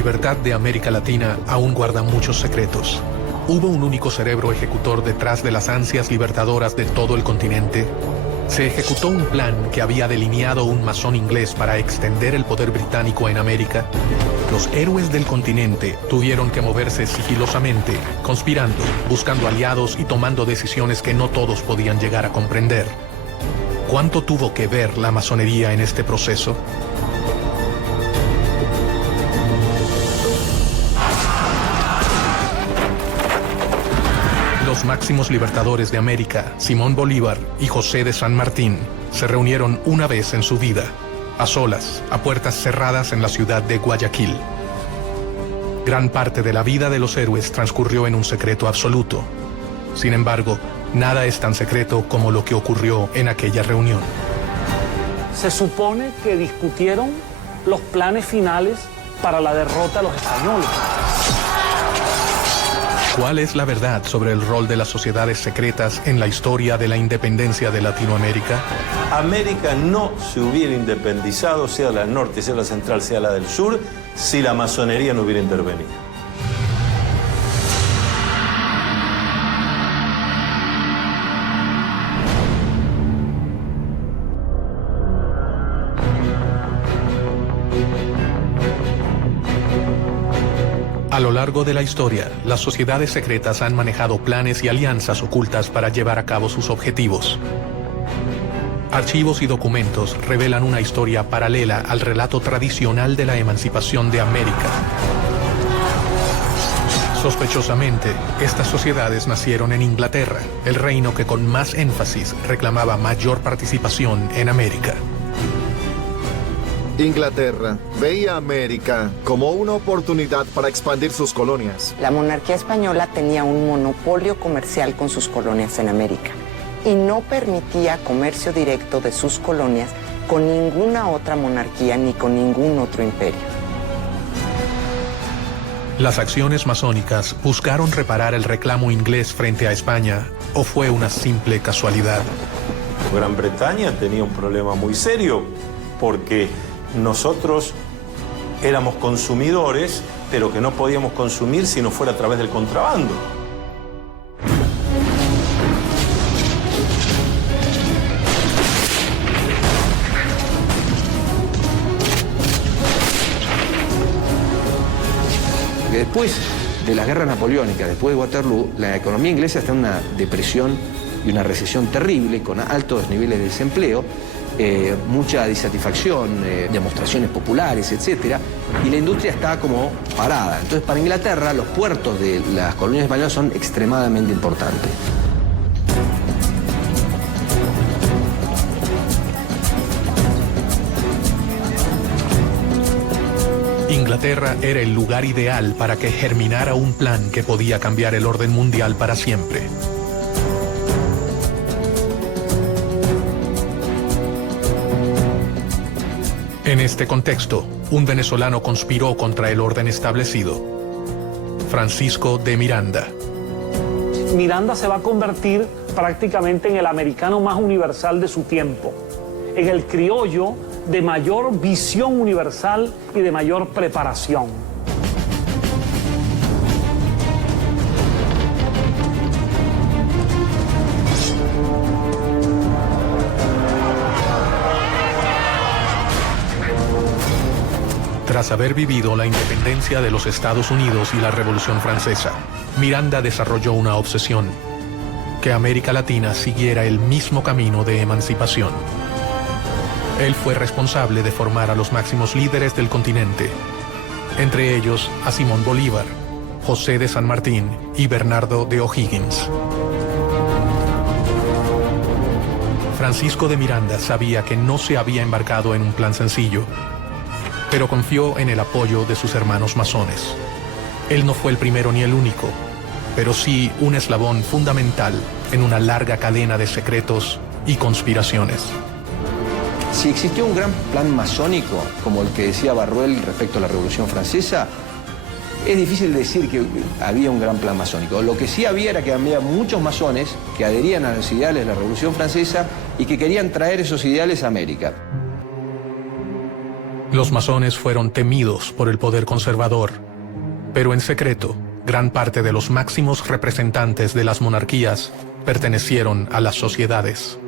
libertad de América Latina aún guarda muchos secretos. ¿Hubo un único cerebro ejecutor detrás de las ansias libertadoras de todo el continente? ¿Se ejecutó un plan que había delineado un masón inglés para extender el poder británico en América? Los héroes del continente tuvieron que moverse sigilosamente, conspirando, buscando aliados y tomando decisiones que no todos podían llegar a comprender. ¿Cuánto tuvo que ver la masonería en este proceso? Los máximos libertadores de América, Simón Bolívar y José de San Martín, se reunieron una vez en su vida, a solas, a puertas cerradas en la ciudad de Guayaquil. Gran parte de la vida de los héroes transcurrió en un secreto absoluto. Sin embargo, nada es tan secreto como lo que ocurrió en aquella reunión. Se supone que discutieron los planes finales para la derrota de los españoles. ¿Cuál es la verdad sobre el rol de las sociedades secretas en la historia de la independencia de Latinoamérica? América no se hubiera independizado, sea la del norte, sea la central, sea la del sur, si la masonería no hubiera intervenido. A lo largo de la historia, las sociedades secretas han manejado planes y alianzas ocultas para llevar a cabo sus objetivos. Archivos y documentos revelan una historia paralela al relato tradicional de la emancipación de América. Sospechosamente, estas sociedades nacieron en Inglaterra, el reino que con más énfasis reclamaba mayor participación en América. Inglaterra veía a América como una oportunidad para expandir sus colonias. La monarquía española tenía un monopolio comercial con sus colonias en América y no permitía comercio directo de sus colonias con ninguna otra monarquía ni con ningún otro imperio. ¿Las acciones masónicas buscaron reparar el reclamo inglés frente a España o fue una simple casualidad? Gran Bretaña tenía un problema muy serio porque nosotros éramos consumidores, pero que no podíamos consumir si no fuera a través del contrabando. Después de las guerras napoleónicas, después de Waterloo, la economía inglesa está en una depresión y una recesión terrible, con altos niveles de desempleo, mucha disatisfacción, demostraciones populares, etc. Y la industria está como parada. Entonces, para Inglaterra, los puertos de las colonias españolas son extremadamente importantes. Inglaterra era el lugar ideal para que germinara un plan que podía cambiar el orden mundial para siempre. En este contexto, un venezolano conspiró contra el orden establecido. Francisco de Miranda. Miranda se va a convertir prácticamente en el americano más universal de su tiempo, en el criollo de mayor visión universal y de mayor preparación. Tras haber vivido la independencia de los Estados Unidos y la Revolución Francesa, Miranda desarrolló una obsesión: que América Latina siguiera el mismo camino de emancipación. Él fue responsable de formar a los máximos líderes del continente, entre ellos a Simón Bolívar, José de San Martín y Bernardo de O'Higgins. Francisco de Miranda sabía que no se había embarcado en un plan sencillo, pero confió en el apoyo de sus hermanos masones. Él no fue el primero ni el único, pero sí un eslabón fundamental en una larga cadena de secretos y conspiraciones. Si existió un gran plan masónico, como el que decía Barruel respecto a la Revolución Francesa, es difícil decir que había un gran plan masónico. Lo que sí había era que había muchos masones que adherían a los ideales de la Revolución Francesa y que querían traer esos ideales a América. Los masones fueron temidos por el poder conservador, pero en secreto, gran parte de los máximos representantes de las monarquías pertenecieron a las sociedades.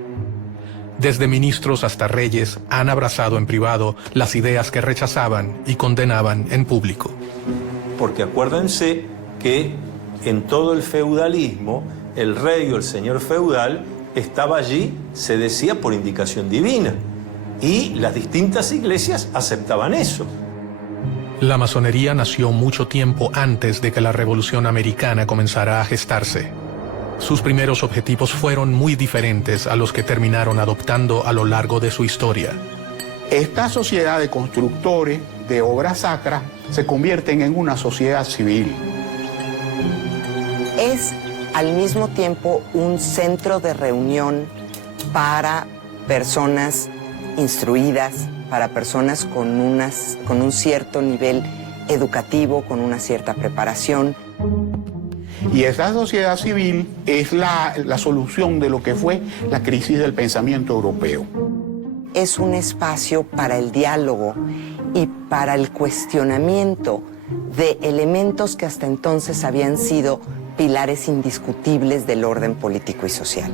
Desde ministros hasta reyes han abrazado en privado las ideas que rechazaban y condenaban en público. Porque acuérdense que en todo el feudalismo, el rey o el señor feudal estaba allí, se decía, por indicación divina. Y las distintas iglesias aceptaban eso. La masonería nació mucho tiempo antes de que la Revolución Americana comenzara a gestarse. Sus primeros objetivos fueron muy diferentes a los que terminaron adoptando a lo largo de su historia. Esta sociedad de constructores de obras sacras se convierten en una sociedad civil. Es al mismo tiempo un centro de reunión para personas instruidas, para personas con un cierto nivel educativo, con una cierta preparación. Y esa sociedad civil es la solución de lo que fue la crisis del pensamiento europeo. Es un espacio para el diálogo y para el cuestionamiento de elementos que hasta entonces habían sido pilares indiscutibles del orden político y social.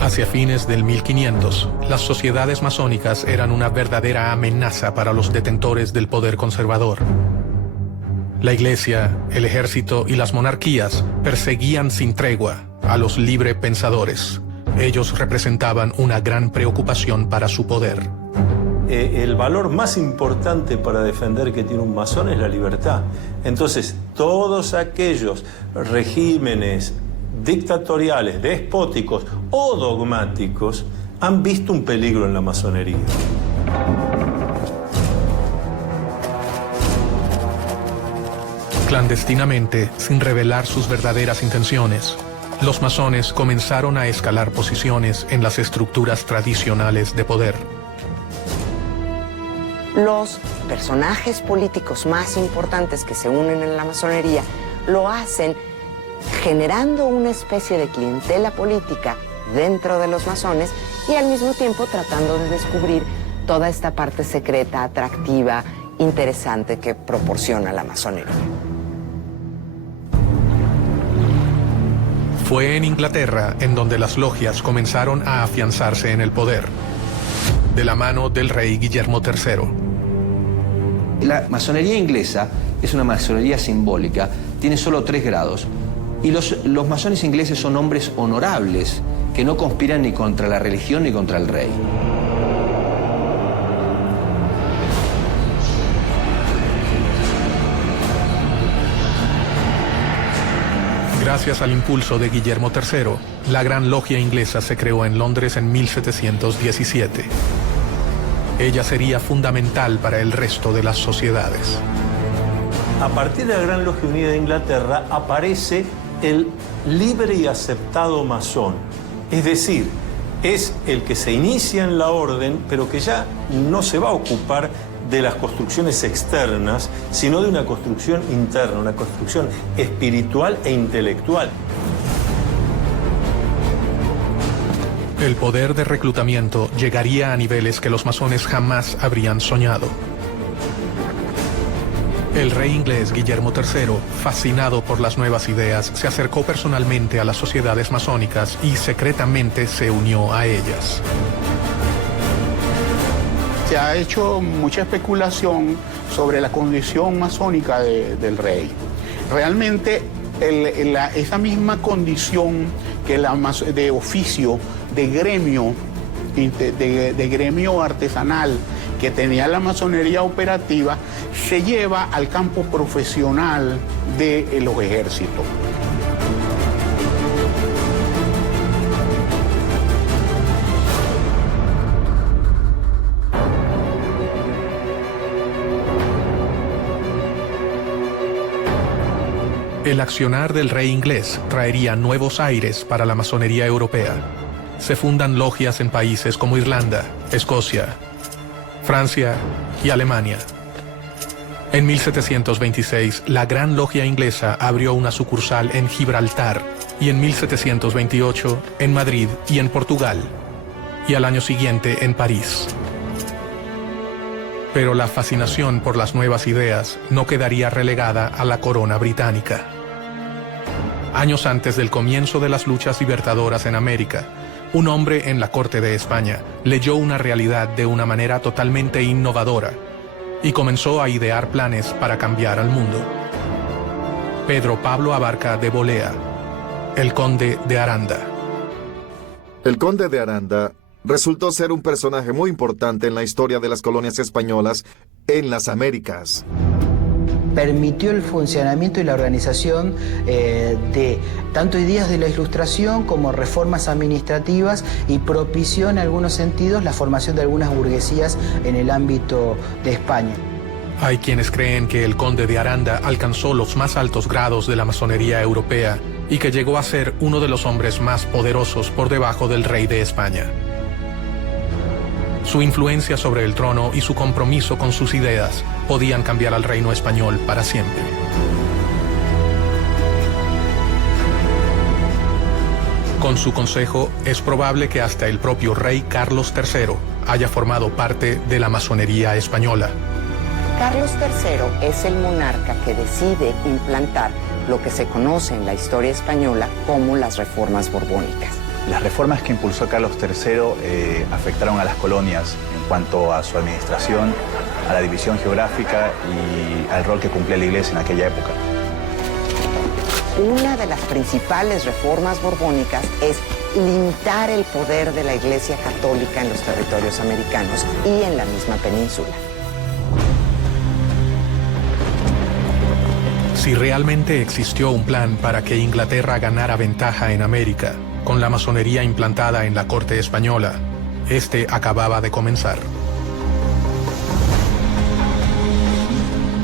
Hacia fines del 1500, las sociedades masónicas eran una verdadera amenaza para los detentores del poder conservador. La iglesia, el ejército y las monarquías perseguían sin tregua a los librepensadores. Ellos representaban una gran preocupación para su poder. El valor más importante para defender que tiene un masón es la libertad. Entonces, todos aquellos regímenes dictatoriales, despóticos o dogmáticos han visto un peligro en la masonería. Clandestinamente, sin revelar sus verdaderas intenciones, los masones comenzaron a escalar posiciones en las estructuras tradicionales de poder. Los personajes políticos más importantes que se unen en la masonería lo hacen generando una especie de clientela política dentro de los masones y al mismo tiempo tratando de descubrir toda esta parte secreta, atractiva, interesante que proporciona la masonería. Fue en Inglaterra en donde las logias comenzaron a afianzarse en el poder, de la mano del rey Guillermo III. La masonería inglesa es una masonería simbólica, tiene solo 3 grados. Y los masones ingleses son hombres honorables, que no conspiran ni contra la religión ni contra el rey. Gracias al impulso de Guillermo III, la Gran Logia Inglesa se creó en Londres en 1717. Ella sería fundamental para el resto de las sociedades. A partir de la Gran Logia Unida de Inglaterra aparece el libre y aceptado masón. Es decir, es el que se inicia en la orden, pero que ya no se va a ocupar de las construcciones externas, sino de una construcción interna, una construcción espiritual e intelectual. El poder de reclutamiento llegaría a niveles que los masones jamás habrían soñado. El rey inglés Guillermo III, fascinado por las nuevas ideas, se acercó personalmente a las sociedades masónicas y secretamente se unió a ellas. Se ha hecho mucha especulación sobre la condición masónica del rey. Realmente esa misma condición que de oficio, de gremio, de gremio artesanal que tenía la masonería operativa, se lleva al campo profesional de los ejércitos. El accionar del rey inglés traería nuevos aires para la masonería europea. Se fundan logias en países como Irlanda, Escocia, Francia y Alemania. En 1726, la Gran Logia Inglesa abrió una sucursal en Gibraltar y en 1728 en Madrid y en Portugal. y al año siguiente en París. Pero la fascinación por las nuevas ideas no quedaría relegada a la corona británica. Años antes del comienzo de las luchas libertadoras en América, un hombre en la corte de España leyó una realidad de una manera totalmente innovadora y comenzó a idear planes para cambiar al mundo. Pedro Pablo Abarca de Bolea, el conde de Aranda. El conde de Aranda resultó ser un personaje muy importante en la historia de las colonias españolas en las Américas. Permitió el funcionamiento y la organización de tanto ideas de la Ilustración como reformas administrativas y propició en algunos sentidos la formación de algunas burguesías en el ámbito de España. Hay quienes creen que el conde de Aranda alcanzó los más altos grados de la masonería europea y que llegó a ser uno de los hombres más poderosos por debajo del rey de España. Su influencia sobre el trono y su compromiso con sus ideas podían cambiar al reino español para siempre. Con su consejo, es probable que hasta el propio rey Carlos III haya formado parte de la masonería española. Carlos III es el monarca que decide implantar lo que se conoce en la historia española como las reformas borbónicas. Las reformas que impulsó Carlos III afectaron a las colonias en cuanto a su administración, a la división geográfica y al rol que cumplía la Iglesia en aquella época. Una de las principales reformas borbónicas es limitar el poder de la Iglesia Católica en los territorios americanos y en la misma península. Si realmente existió un plan para que Inglaterra ganara ventaja en América, con la masonería implantada en la corte española, este acababa de comenzar.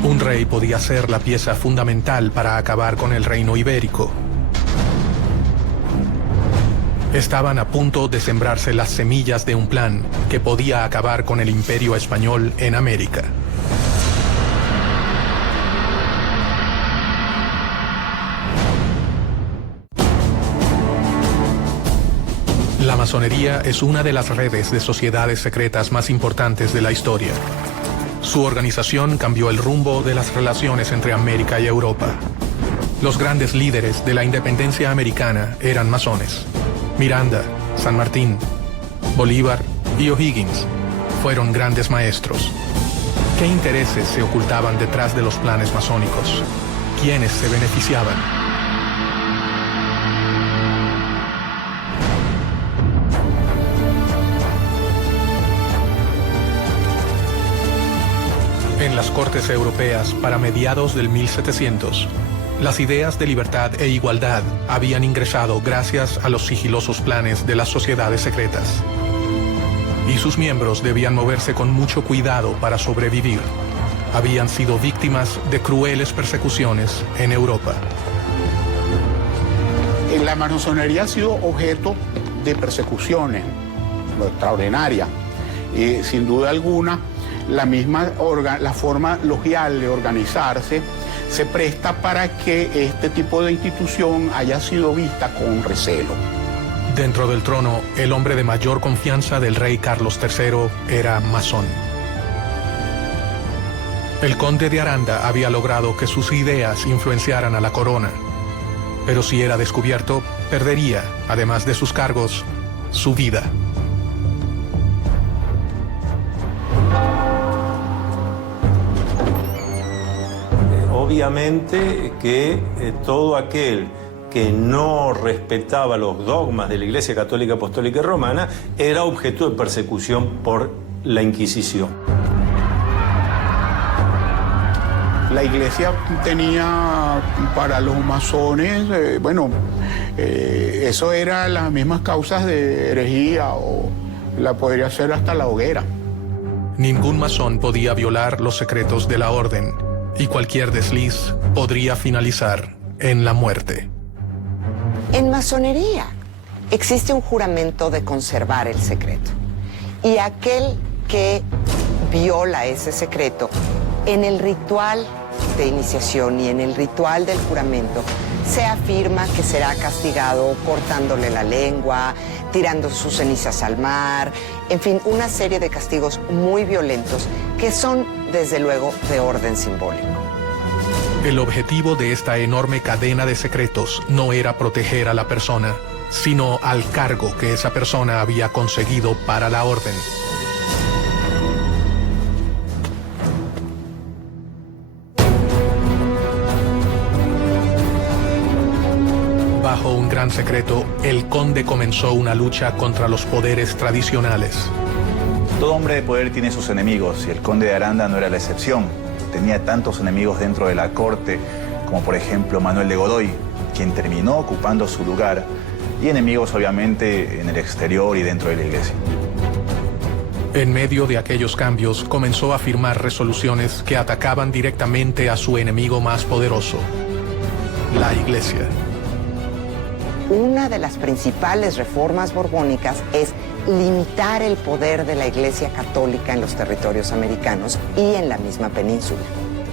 Un rey podía ser la pieza fundamental para acabar con el reino ibérico. Estaban a punto de sembrarse las semillas de un plan que podía acabar con el imperio español en América. La masonería es una de las redes de sociedades secretas más importantes de la historia. Su organización cambió el rumbo de las relaciones entre América y Europa. Los grandes líderes de la independencia americana eran masones. Miranda, San Martín, Bolívar y O'Higgins fueron grandes maestros. ¿Qué intereses se ocultaban detrás de los planes masónicos? ¿Quiénes se beneficiaban? En las cortes europeas, para mediados del 1700, las ideas de libertad e igualdad habían ingresado gracias a los sigilosos planes de las sociedades secretas. Y sus miembros debían moverse con mucho cuidado para sobrevivir. Habían sido víctimas de crueles persecuciones en Europa. La masonería ha sido objeto de persecuciones, lo extraordinaria. Sin duda alguna, la forma logial de organizarse se presta para que este tipo de institución haya sido vista con recelo. Dentro del trono, el hombre de mayor confianza del rey Carlos III era masón. El conde de Aranda había logrado que sus ideas influenciaran a la corona, pero si era descubierto, perdería, además de sus cargos, su vida. Obviamente que todo aquel que no respetaba los dogmas de la Iglesia Católica Apostólica y Romana era objeto de persecución por la Inquisición. La Iglesia tenía para los masones, eso era las mismas causas de herejía o la podría ser hasta la hoguera. Ningún masón podía violar los secretos de la orden, y cualquier desliz podría finalizar en la muerte. En masonería existe un juramento de conservar el secreto. Y aquel que viola ese secreto, en el ritual de iniciación y en el ritual del juramento, se afirma que será castigado cortándole la lengua, tirando sus cenizas al mar, en fin, una serie de castigos muy violentos que son, desde luego, de orden simbólico. El objetivo de esta enorme cadena de secretos no era proteger a la persona, sino al cargo que esa persona había conseguido para la orden. Bajo un gran secreto, el conde comenzó una lucha contra los poderes tradicionales. Todo hombre de poder tiene sus enemigos y el conde de Aranda no era la excepción. Tenía tantos enemigos dentro de la corte como por ejemplo Manuel de Godoy, quien terminó ocupando su lugar, y enemigos obviamente en el exterior y dentro de la iglesia. En medio de aquellos cambios, comenzó a firmar resoluciones que atacaban directamente a su enemigo más poderoso, la iglesia. Una de las principales reformas borbónicas es limitar el poder de la Iglesia Católica en los territorios americanos y en la misma península.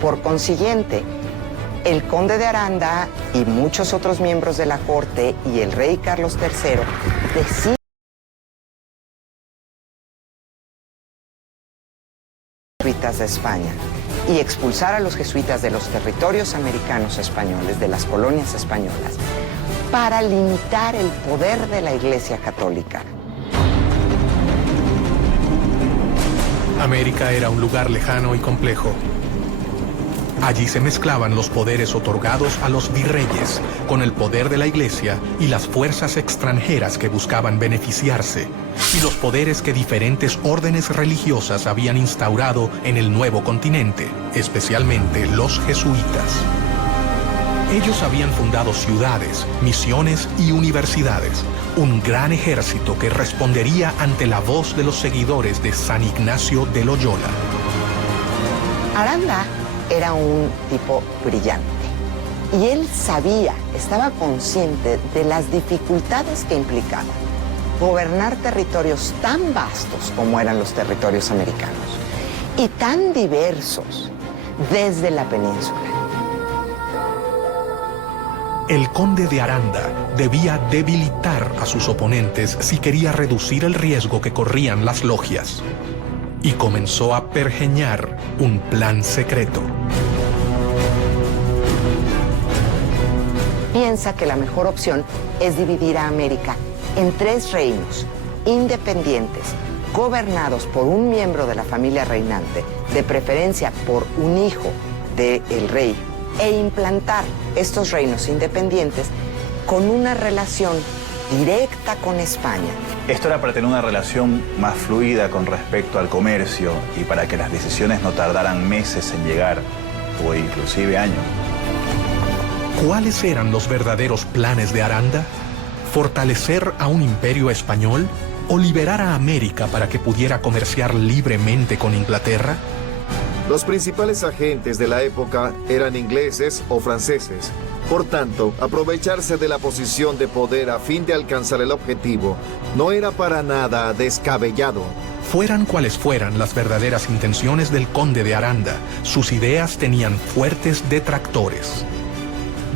Por consiguiente, el conde de Aranda y muchos otros miembros de la corte y el rey Carlos III deciden jesuitas de España y expulsar a los jesuitas de los territorios americanos españoles, de las colonias españolas, para limitar el poder de la Iglesia Católica. América era un lugar lejano y complejo. Allí se mezclaban los poderes otorgados a los virreyes con el poder de la iglesia y las fuerzas extranjeras que buscaban beneficiarse, y los poderes que diferentes órdenes religiosas habían instaurado en el nuevo continente, especialmente los jesuitas. Ellos habían fundado ciudades, misiones y universidades, un gran ejército que respondería ante la voz de los seguidores de San Ignacio de Loyola. Aranda era un tipo brillante y él sabía, estaba consciente de las dificultades que implicaba gobernar territorios tan vastos como eran los territorios americanos y tan diversos desde la península. El conde de Aranda debía debilitar a sus oponentes si quería reducir el riesgo que corrían las logias. Y comenzó a pergeñar un plan secreto. Piensa que la mejor opción es dividir a América en 3 reinos independientes, gobernados por un miembro de la familia reinante, de preferencia por un hijo del rey, e implantar estos reinos independientes con una relación directa con España. Esto era para tener una relación más fluida con respecto al comercio y para que las decisiones no tardaran meses en llegar, o inclusive años. ¿Cuáles eran los verdaderos planes de Aranda? ¿Fortalecer a un imperio español o liberar a América para que pudiera comerciar libremente con Inglaterra? Los principales agentes de la época eran ingleses o franceses. Por tanto, aprovecharse de la posición de poder a fin de alcanzar el objetivo no era para nada descabellado. Fueran cuales fueran las verdaderas intenciones del conde de Aranda, sus ideas tenían fuertes detractores.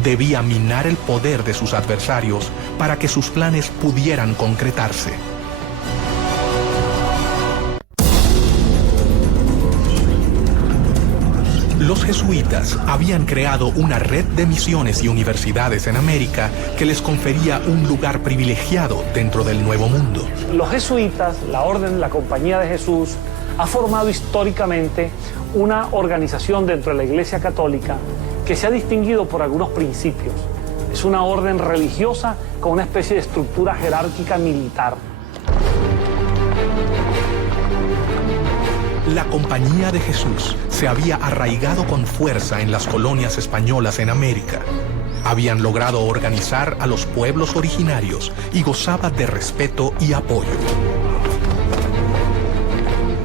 Debía minar el poder de sus adversarios para que sus planes pudieran concretarse. Los jesuitas habían creado una red de misiones y universidades en América que les confería un lugar privilegiado dentro del Nuevo Mundo. Los jesuitas, la Orden, la Compañía de Jesús, ha formado históricamente una organización dentro de la Iglesia Católica que se ha distinguido por algunos principios. Es una orden religiosa con una especie de estructura jerárquica militar. La Compañía de Jesús se había arraigado con fuerza en las colonias españolas en América. Habían logrado organizar a los pueblos originarios y gozaba de respeto y apoyo.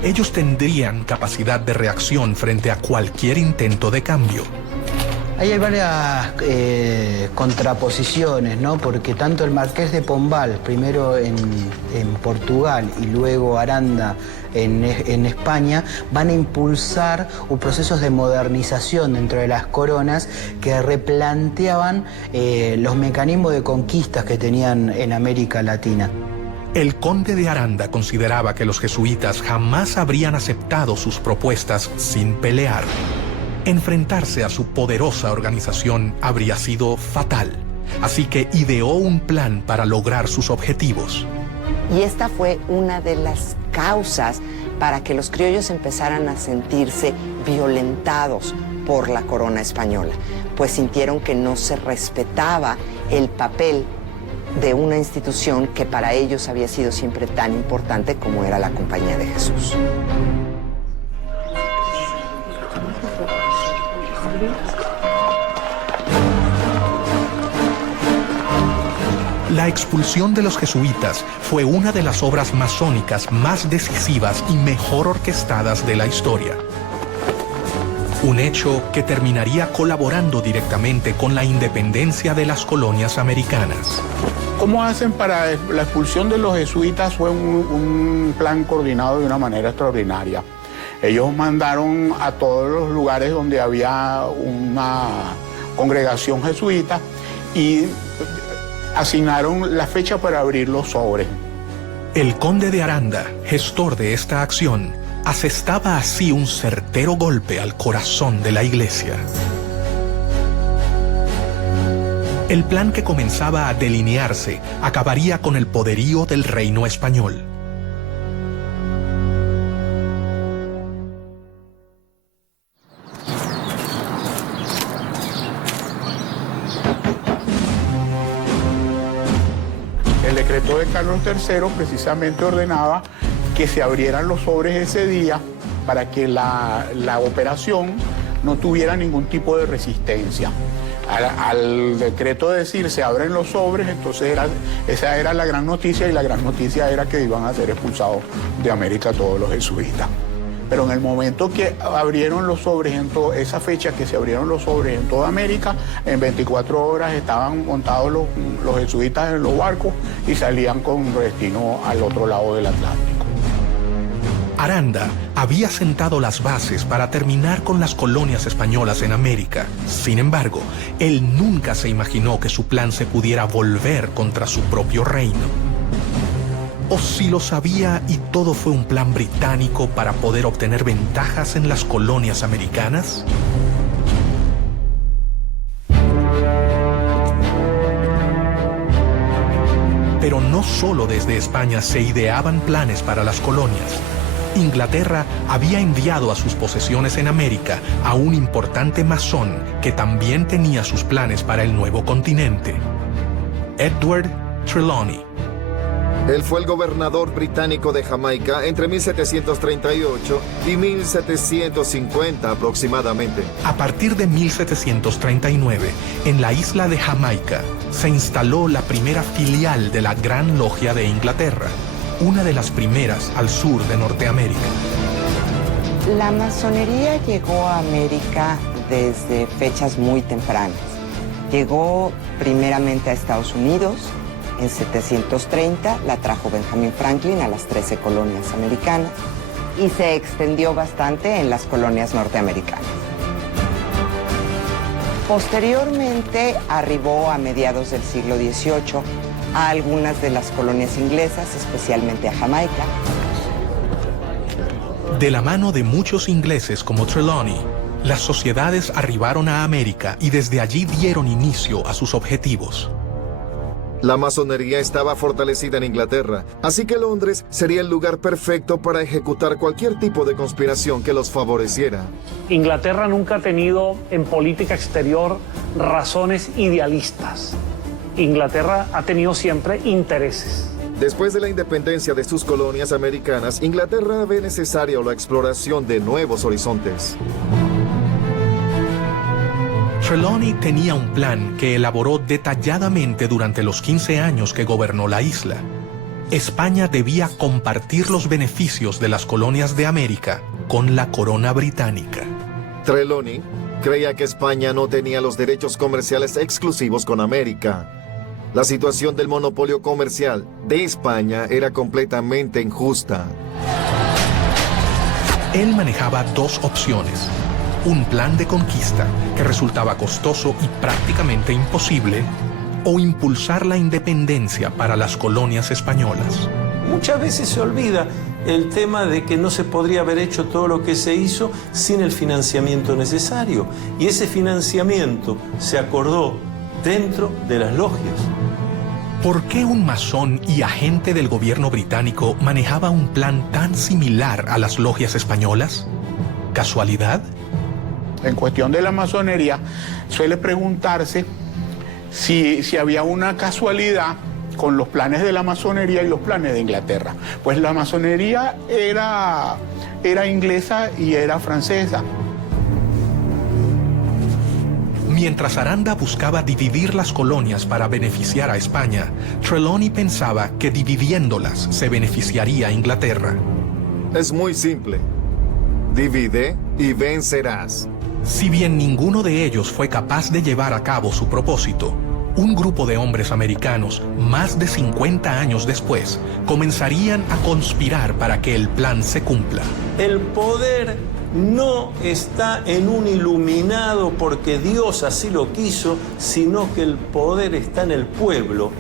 Ellos tendrían capacidad de reacción frente a cualquier intento de cambio. Ahí hay varias contraposiciones, ¿no? Porque tanto el Marqués de Pombal, primero en Portugal y luego Aranda en España, van a impulsar procesos de modernización dentro de las coronas que replanteaban los mecanismos de conquistas que tenían en América Latina. El conde de Aranda consideraba que los jesuitas jamás habrían aceptado sus propuestas sin pelear. Enfrentarse a su poderosa organización habría sido fatal, así que ideó un plan para lograr sus objetivos. Y esta fue una de las causas para que los criollos empezaran a sentirse violentados por la corona española, pues sintieron que no se respetaba el papel de una institución que para ellos había sido siempre tan importante como era la Compañía de Jesús. La expulsión de los jesuitas fue una de las obras masónicas más decisivas y mejor orquestadas de la historia. Un hecho que terminaría colaborando directamente con la independencia de las colonias americanas. ¿Cómo hacen para la expulsión de los jesuitas? Fue un plan coordinado de una manera extraordinaria. Ellos mandaron a todos los lugares donde había una congregación jesuita y asignaron la fecha para abrir los sobres. El conde de Aranda, gestor de esta acción, asestaba así un certero golpe al corazón de la iglesia. El plan que comenzaba a delinearse acabaría con el poderío del reino español. El decreto de Carlos III precisamente ordenaba que se abrieran los sobres ese día para que la operación no tuviera ningún tipo de resistencia. Al decreto de decir se abren los sobres, entonces esa era la gran noticia, y la gran noticia era que iban a ser expulsados de América todos los jesuitas. Pero en el momento que abrieron los sobres, esa fecha que se abrieron los sobres en toda América, en 24 horas estaban montados los jesuitas en los barcos y salían con destino al otro lado del Atlántico. Aranda había sentado las bases para terminar con las colonias españolas en América. Sin embargo, él nunca se imaginó que su plan se pudiera volver contra su propio reino. ¿O si lo sabía y todo fue un plan británico para poder obtener ventajas en las colonias americanas? Pero no solo desde España se ideaban planes para las colonias. Inglaterra había enviado a sus posesiones en América a un importante masón que también tenía sus planes para el nuevo continente: Edward Trelawney. Él fue el gobernador británico de Jamaica entre 1738 y 1750 aproximadamente. A partir de 1739, en la isla de Jamaica, se instaló la primera filial de la Gran Logia de Inglaterra, una de las primeras al sur de Norteamérica. La masonería llegó a América desde fechas muy tempranas. Llegó primeramente a Estados Unidos. En 730 la trajo Benjamin Franklin a las 13 colonias americanas y se extendió bastante en las colonias norteamericanas. Posteriormente arribó a mediados del siglo XVIII a algunas de las colonias inglesas, especialmente a Jamaica. De la mano de muchos ingleses como Trelawney, las sociedades arribaron a América y desde allí dieron inicio a sus objetivos. La masonería estaba fortalecida en Inglaterra, así que Londres sería el lugar perfecto para ejecutar cualquier tipo de conspiración que los favoreciera. Inglaterra nunca ha tenido en política exterior razones idealistas. Inglaterra ha tenido siempre intereses. Después de la independencia de sus colonias americanas, Inglaterra ve necesaria la exploración de nuevos horizontes. Trelawney tenía un plan que elaboró detalladamente durante los 15 años que gobernó la isla. España debía compartir los beneficios de las colonias de América con la corona británica. Trelawney creía que España no tenía los derechos comerciales exclusivos con América. La situación del monopolio comercial de España era completamente injusta. Él manejaba dos opciones: un plan de conquista que resultaba costoso y prácticamente imposible, o impulsar la independencia para las colonias españolas. Muchas veces se olvida el tema de que no se podría haber hecho todo lo que se hizo sin el financiamiento necesario. Y ese financiamiento se acordó dentro de las logias. ¿Por qué un masón y agente del gobierno británico manejaba un plan tan similar a las logias españolas? ¿Casualidad? En cuestión de la masonería, suele preguntarse si había una casualidad con los planes de la masonería y los planes de Inglaterra. Pues la masonería era inglesa y era francesa. Mientras Aranda buscaba dividir las colonias para beneficiar a España, Trelawney pensaba que dividiéndolas se beneficiaría a Inglaterra. Es muy simple. Divide y vencerás. Si bien ninguno de ellos fue capaz de llevar a cabo su propósito, un grupo de hombres americanos, más de 50 años después, comenzarían a conspirar para que el plan se cumpla. El poder no está en un iluminado porque Dios así lo quiso, sino que el poder está en el pueblo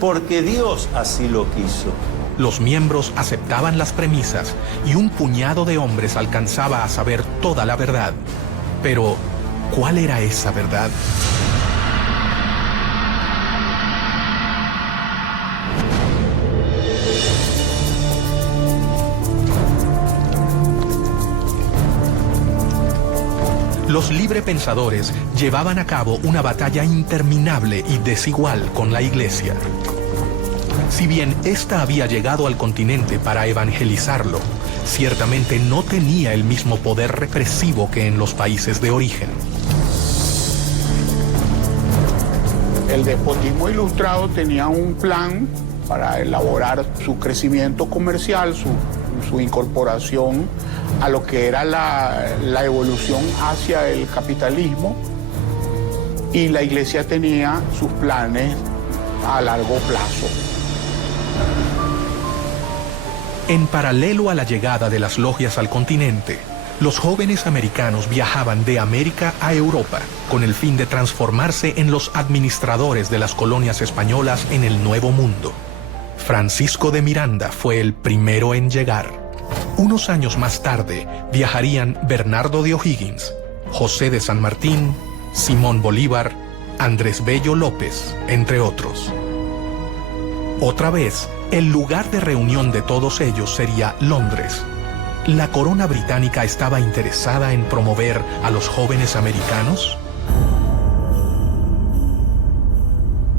porque Dios así lo quiso. Los miembros aceptaban las premisas y un puñado de hombres alcanzaba a saber toda la verdad. Pero, ¿cuál era esa verdad? Los librepensadores llevaban a cabo una batalla interminable y desigual con la Iglesia. Si bien ésta había llegado al continente para evangelizarlo, ciertamente no tenía el mismo poder represivo que en los países de origen. El despotismo ilustrado tenía un plan para elaborar su crecimiento comercial, su incorporación a lo que era la evolución hacia el capitalismo, y la Iglesia tenía sus planes a largo plazo. En paralelo a la llegada de las logias al continente, los jóvenes americanos viajaban de América a Europa con el fin de transformarse en los administradores de las colonias españolas en el Nuevo Mundo. Francisco de Miranda fue el primero en llegar. Unos años más tarde viajarían Bernardo de O'Higgins, José de San Martín, Simón Bolívar, Andrés Bello López, entre otros. Otra vez, el lugar de reunión de todos ellos sería Londres. ¿La corona británica estaba interesada en promover a los jóvenes americanos?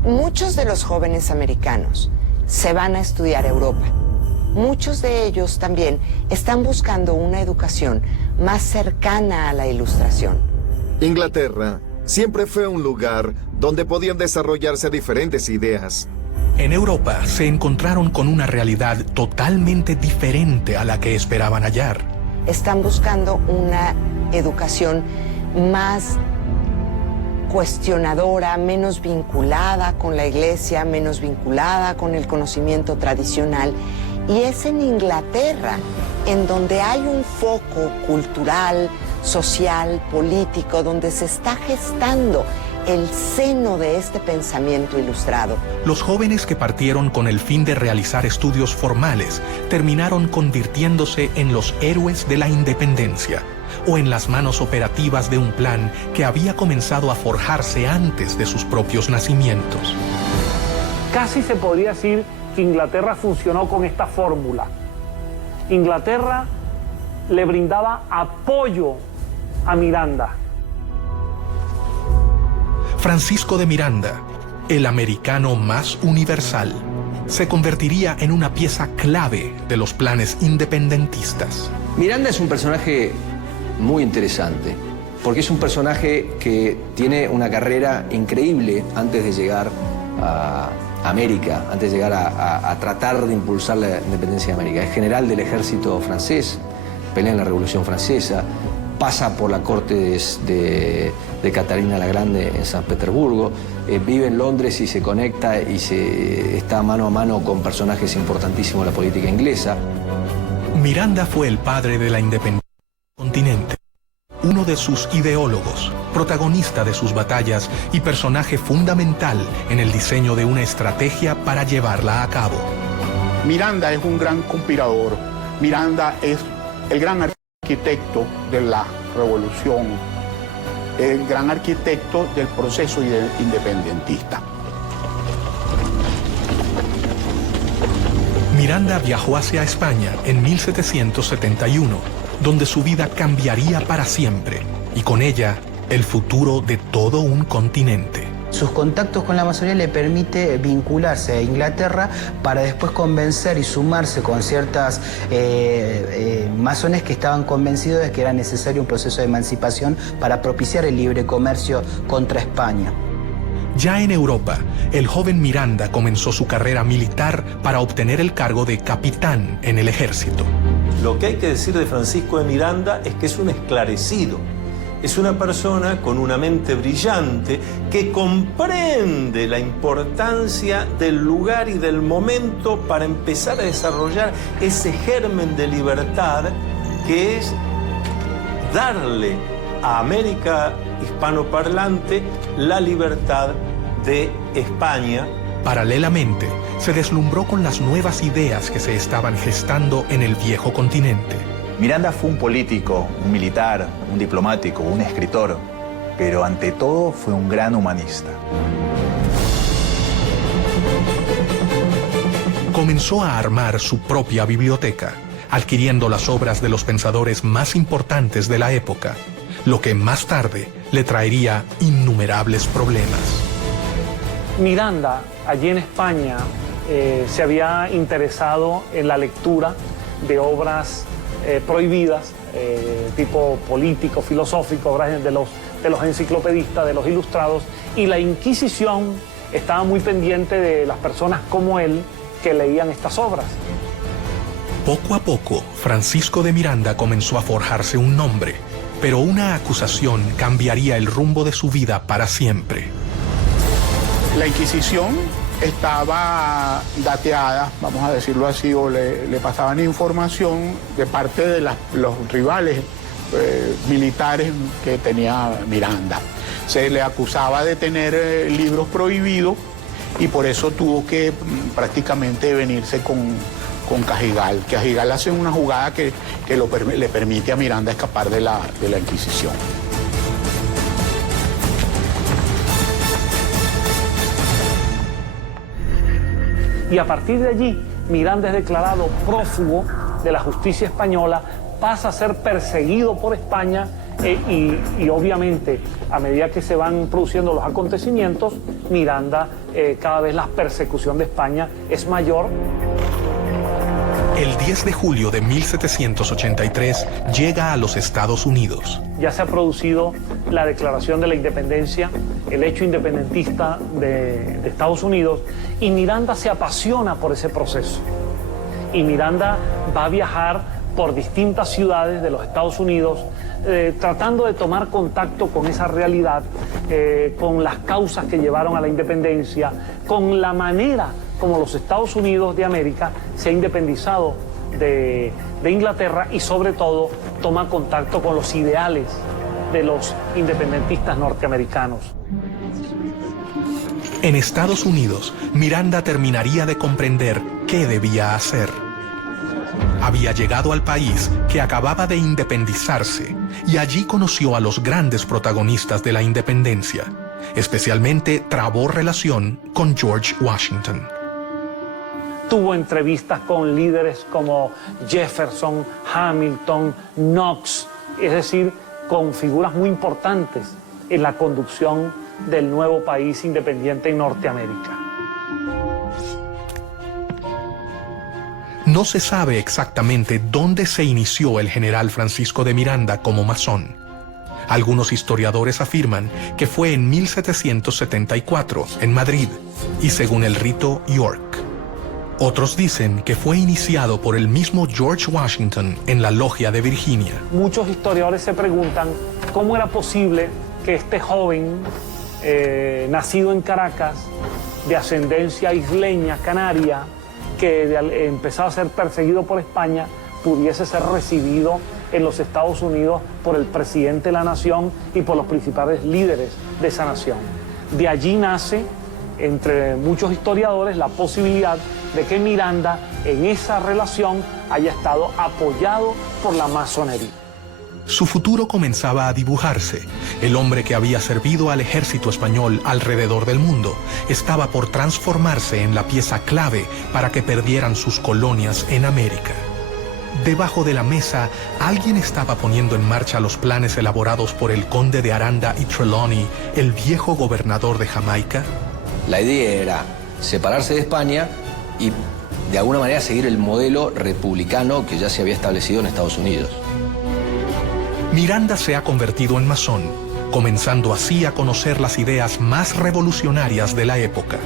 Muchos de los jóvenes americanos se van a estudiar a Europa. Muchos de ellos también están buscando una educación más cercana a la Ilustración. Inglaterra siempre fue un lugar donde podían desarrollarse diferentes ideas. En Europa se encontraron con una realidad totalmente diferente a la que esperaban hallar. Están buscando una educación más cuestionadora, menos vinculada con la Iglesia, menos vinculada con el conocimiento tradicional. Y es en Inglaterra en donde hay un foco cultural, social, político, donde se está gestando el seno de este pensamiento ilustrado. Los jóvenes que partieron con el fin de realizar estudios formales terminaron convirtiéndose en los héroes de la independencia o en las manos operativas de un plan que había comenzado a forjarse antes de sus propios nacimientos. Casi se podría decir que Inglaterra funcionó con esta fórmula. Inglaterra le brindaba apoyo a Miranda. Francisco de Miranda, el americano más universal, se convertiría en una pieza clave de los planes independentistas. Miranda es un personaje muy interesante, porque es un personaje que tiene una carrera increíble antes de llegar a América, antes de llegar a tratar de impulsar la independencia de América. Es general del ejército francés, pelea en la Revolución Francesa, pasa por la corte de Catalina la Grande en San Petersburgo, vive en Londres y se conecta y está mano a mano con personajes importantísimos de la política inglesa. Miranda fue el padre de la independencia del continente, uno de sus ideólogos, protagonista de sus batallas y personaje fundamental en el diseño de una estrategia para llevarla a cabo. Miranda es un gran conspirador. Miranda es el gran arquitecto de la revolución, el gran arquitecto del proceso independentista. Miranda viajó hacia España en 1771, donde su vida cambiaría para siempre, y con ella el futuro de todo un continente. Sus contactos con la masonería le permite vincularse a Inglaterra para después convencer y sumarse con ciertas masones que estaban convencidos de que era necesario un proceso de emancipación para propiciar el libre comercio contra España. Ya en Europa, el joven Miranda comenzó su carrera militar para obtener el cargo de capitán en el ejército. Lo que hay que decir de Francisco de Miranda es que es un esclarecido. Es una persona con una mente brillante que comprende la importancia del lugar y del momento para empezar a desarrollar ese germen de libertad que es darle a América hispanoparlante la libertad de España. Paralelamente, se deslumbró con las nuevas ideas que se estaban gestando en el viejo continente. Miranda fue un político, un militar, un diplomático, un escritor, pero ante todo fue un gran humanista. Comenzó a armar su propia biblioteca, adquiriendo las obras de los pensadores más importantes de la época, lo que más tarde le traería innumerables problemas. Miranda, allí en España, se había interesado en la lectura de obras prohibidas, tipo político, filosófico, obras de los enciclopedistas, de los ilustrados, y la Inquisición estaba muy pendiente de las personas como él que leían estas obras. Poco a poco, Francisco de Miranda comenzó a forjarse un nombre, pero una acusación cambiaría el rumbo de su vida para siempre. La Inquisición estaba dateada, vamos a decirlo así, o le pasaban información de parte de los rivales militares que tenía Miranda. Se le acusaba de tener libros prohibidos y por eso tuvo que prácticamente venirse con Cajigal. Cajigal hace una jugada que le permite a Miranda escapar de la Inquisición. Y a partir de allí, Miranda es declarado prófugo de la justicia española, pasa a ser perseguido por España y obviamente, a medida que se van produciendo los acontecimientos, Miranda, cada vez la persecución de España es mayor. El 10 de julio de 1783 llega a los Estados Unidos. Ya se ha producido la declaración de la independencia, el hecho independentista de Estados Unidos, y Miranda se apasiona por ese proceso. Y Miranda va a viajar por distintas ciudades de los Estados Unidos, tratando de tomar contacto con esa realidad, con las causas que llevaron a la independencia, con la manera como los Estados Unidos de América se ha independizado de Inglaterra y sobre todo toma contacto con los ideales de los independentistas norteamericanos. En Estados Unidos, Miranda terminaría de comprender qué debía hacer. Había llegado al país que acababa de independizarse y allí conoció a los grandes protagonistas de la independencia. Especialmente trabó relación con George Washington. Tuvo entrevistas con líderes como Jefferson, Hamilton, Knox, es decir, con figuras muy importantes en la conducción del nuevo país independiente en Norteamérica. No se sabe exactamente dónde se inició el general Francisco de Miranda como masón. Algunos historiadores afirman que fue en 1774, en Madrid, y según el rito York. Otros dicen que fue iniciado por el mismo George Washington en la Logia de Virginia. Muchos historiadores se preguntan cómo era posible que este joven, nacido en Caracas, de ascendencia isleña, canaria, que empezaba a ser perseguido por España, pudiese ser recibido en los Estados Unidos por el presidente de la nación y por los principales líderes de esa nación. De allí nace entre muchos historiadores la posibilidad de que Miranda en esa relación haya estado apoyado por la masonería. Su futuro comenzaba a dibujarse. El hombre que había servido al ejército español alrededor del mundo estaba por transformarse en la pieza clave para que perdieran sus colonias en América. Debajo de la mesa, alguien estaba poniendo en marcha los planes elaborados por el conde de Aranda y Trelawney, el viejo gobernador de Jamaica. La idea era separarse de España y de alguna manera seguir el modelo republicano que ya se había establecido en Estados Unidos. Miranda se ha convertido en masón, comenzando así a conocer las ideas más revolucionarias de la época.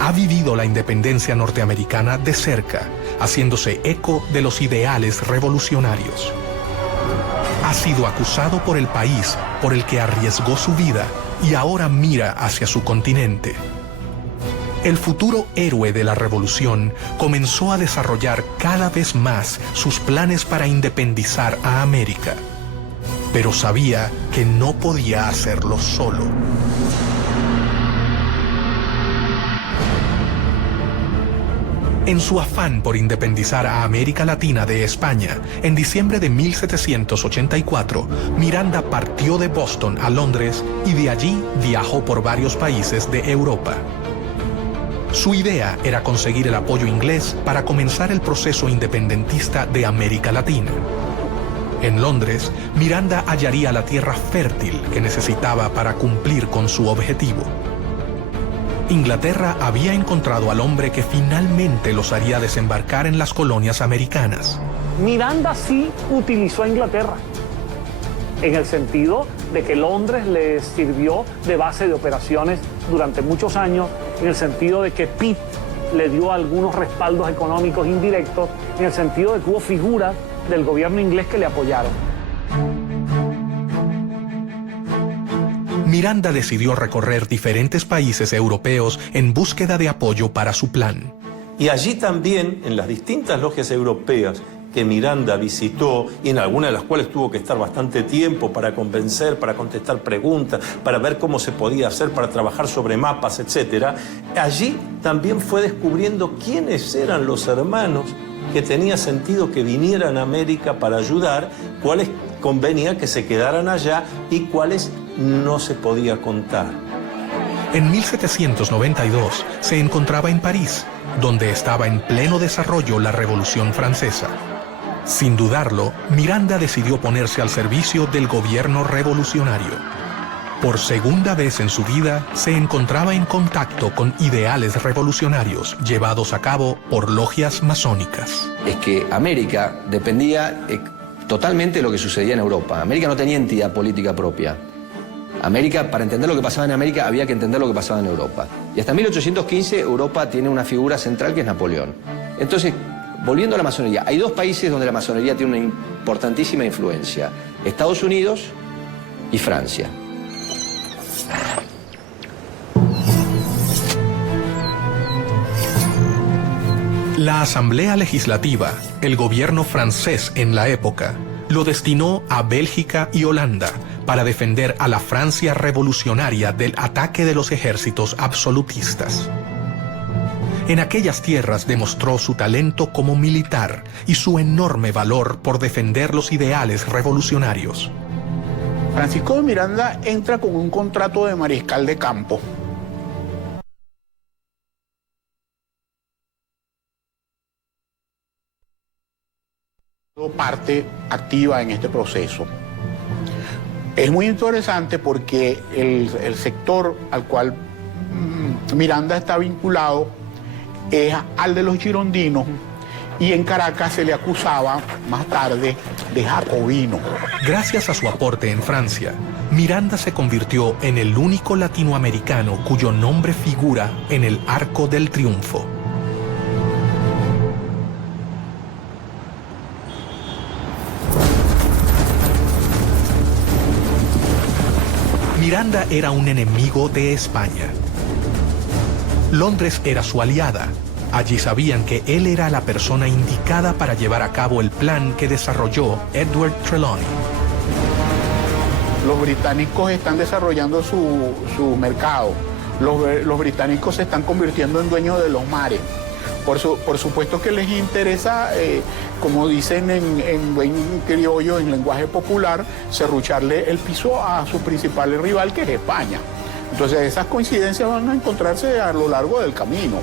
Ha vivido la independencia norteamericana de cerca, haciéndose eco de los ideales revolucionarios. Ha sido acusado por el país por el que arriesgó su vida y ahora mira hacia su continente. El futuro héroe de la revolución comenzó a desarrollar cada vez más sus planes para independizar a América, pero sabía que no podía hacerlo solo. En su afán por independizar a América Latina de España, en diciembre de 1784, Miranda partió de Boston a Londres y de allí viajó por varios países de Europa. Su idea era conseguir el apoyo inglés para comenzar el proceso independentista de América Latina. En Londres, Miranda hallaría la tierra fértil que necesitaba para cumplir con su objetivo. Inglaterra había encontrado al hombre que finalmente los haría desembarcar en las colonias americanas. Miranda sí utilizó a Inglaterra, en el sentido de que Londres le sirvió de base de operaciones durante muchos años, en el sentido de que Pitt le dio algunos respaldos económicos indirectos, en el sentido de que hubo figuras del gobierno inglés que le apoyaron. Miranda decidió recorrer diferentes países europeos en búsqueda de apoyo para su plan. Y allí también, en las distintas logias europeas que Miranda visitó y en algunas de las cuales tuvo que estar bastante tiempo para convencer, para contestar preguntas, para ver cómo se podía hacer, para trabajar sobre mapas, etc. Allí también fue descubriendo quiénes eran los hermanos que tenía sentido que vinieran a América para ayudar, cuáles convenía que se quedaran allá y cuáles no se podía contar. En 1792 se encontraba en París, donde estaba en pleno desarrollo la Revolución Francesa. Sin dudarlo, Miranda decidió ponerse al servicio del gobierno revolucionario. Por segunda vez en su vida, se encontraba en contacto con ideales revolucionarios llevados a cabo por logias masónicas. Es que América dependía totalmente de lo que sucedía en Europa. América no tenía entidad política propia. América, para entender lo que pasaba en América, había que entender lo que pasaba en Europa. Y hasta 1815 Europa tiene una figura central que es Napoleón. Entonces, volviendo a la masonería, hay dos países donde la masonería tiene una importantísima influencia: Estados Unidos y Francia. La Asamblea Legislativa, el gobierno francés en la época, lo destinó a Bélgica y Holanda para defender a la Francia revolucionaria del ataque de los ejércitos absolutistas. En aquellas tierras demostró su talento como militar y su enorme valor por defender los ideales revolucionarios. Francisco de Miranda entra con un contrato de mariscal de campo. Parte activa en este proceso. Es muy interesante porque el sector al cual Miranda está vinculado es al de los girondinos, y en Caracas se le acusaba más tarde de jacobino. Gracias a su aporte en Francia, Miranda se convirtió en el único latinoamericano cuyo nombre figura en el Arco del Triunfo. Miranda era un enemigo de España. Londres era su aliada. Allí sabían que él era la persona indicada para llevar a cabo el plan que desarrolló Edward Trelawney. Los británicos están desarrollando su mercado. los británicos se están convirtiendo en dueños de los mares. Por supuesto que les interesa, como dicen en buen criollo, en lenguaje popular, serrucharle el piso a su principal rival, que es España. Entonces esas coincidencias van a encontrarse a lo largo del camino.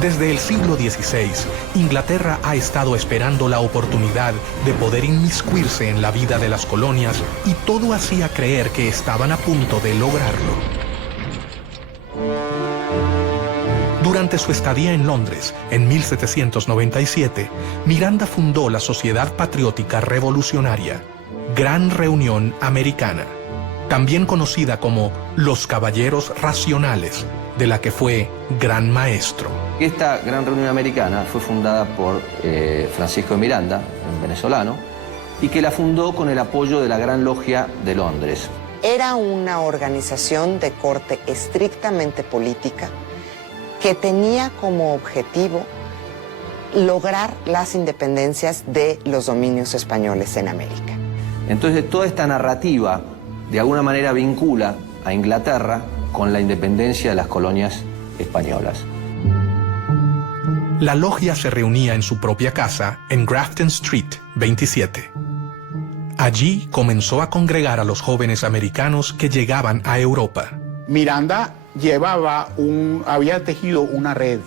Desde el siglo XVI, Inglaterra ha estado esperando la oportunidad de poder inmiscuirse en la vida de las colonias y todo hacía creer que estaban a punto de lograrlo. Durante su estadía en Londres, en 1797, Miranda fundó la Sociedad Patriótica Revolucionaria, Gran Reunión Americana, también conocida como los Caballeros Racionales, de la que fue gran maestro. Esta Gran Reunión Americana fue fundada por Francisco de Miranda, un venezolano, y que la fundó con el apoyo de la Gran Logia de Londres. Era una organización de corte estrictamente política que tenía como objetivo lograr las independencias de los dominios españoles en América. Entonces toda esta narrativa de alguna manera vincula a Inglaterra con la independencia de las colonias españolas. La logia se reunía en su propia casa en Grafton Street 27. Allí comenzó a congregar a los jóvenes americanos que llegaban a Europa. Miranda había tejido una red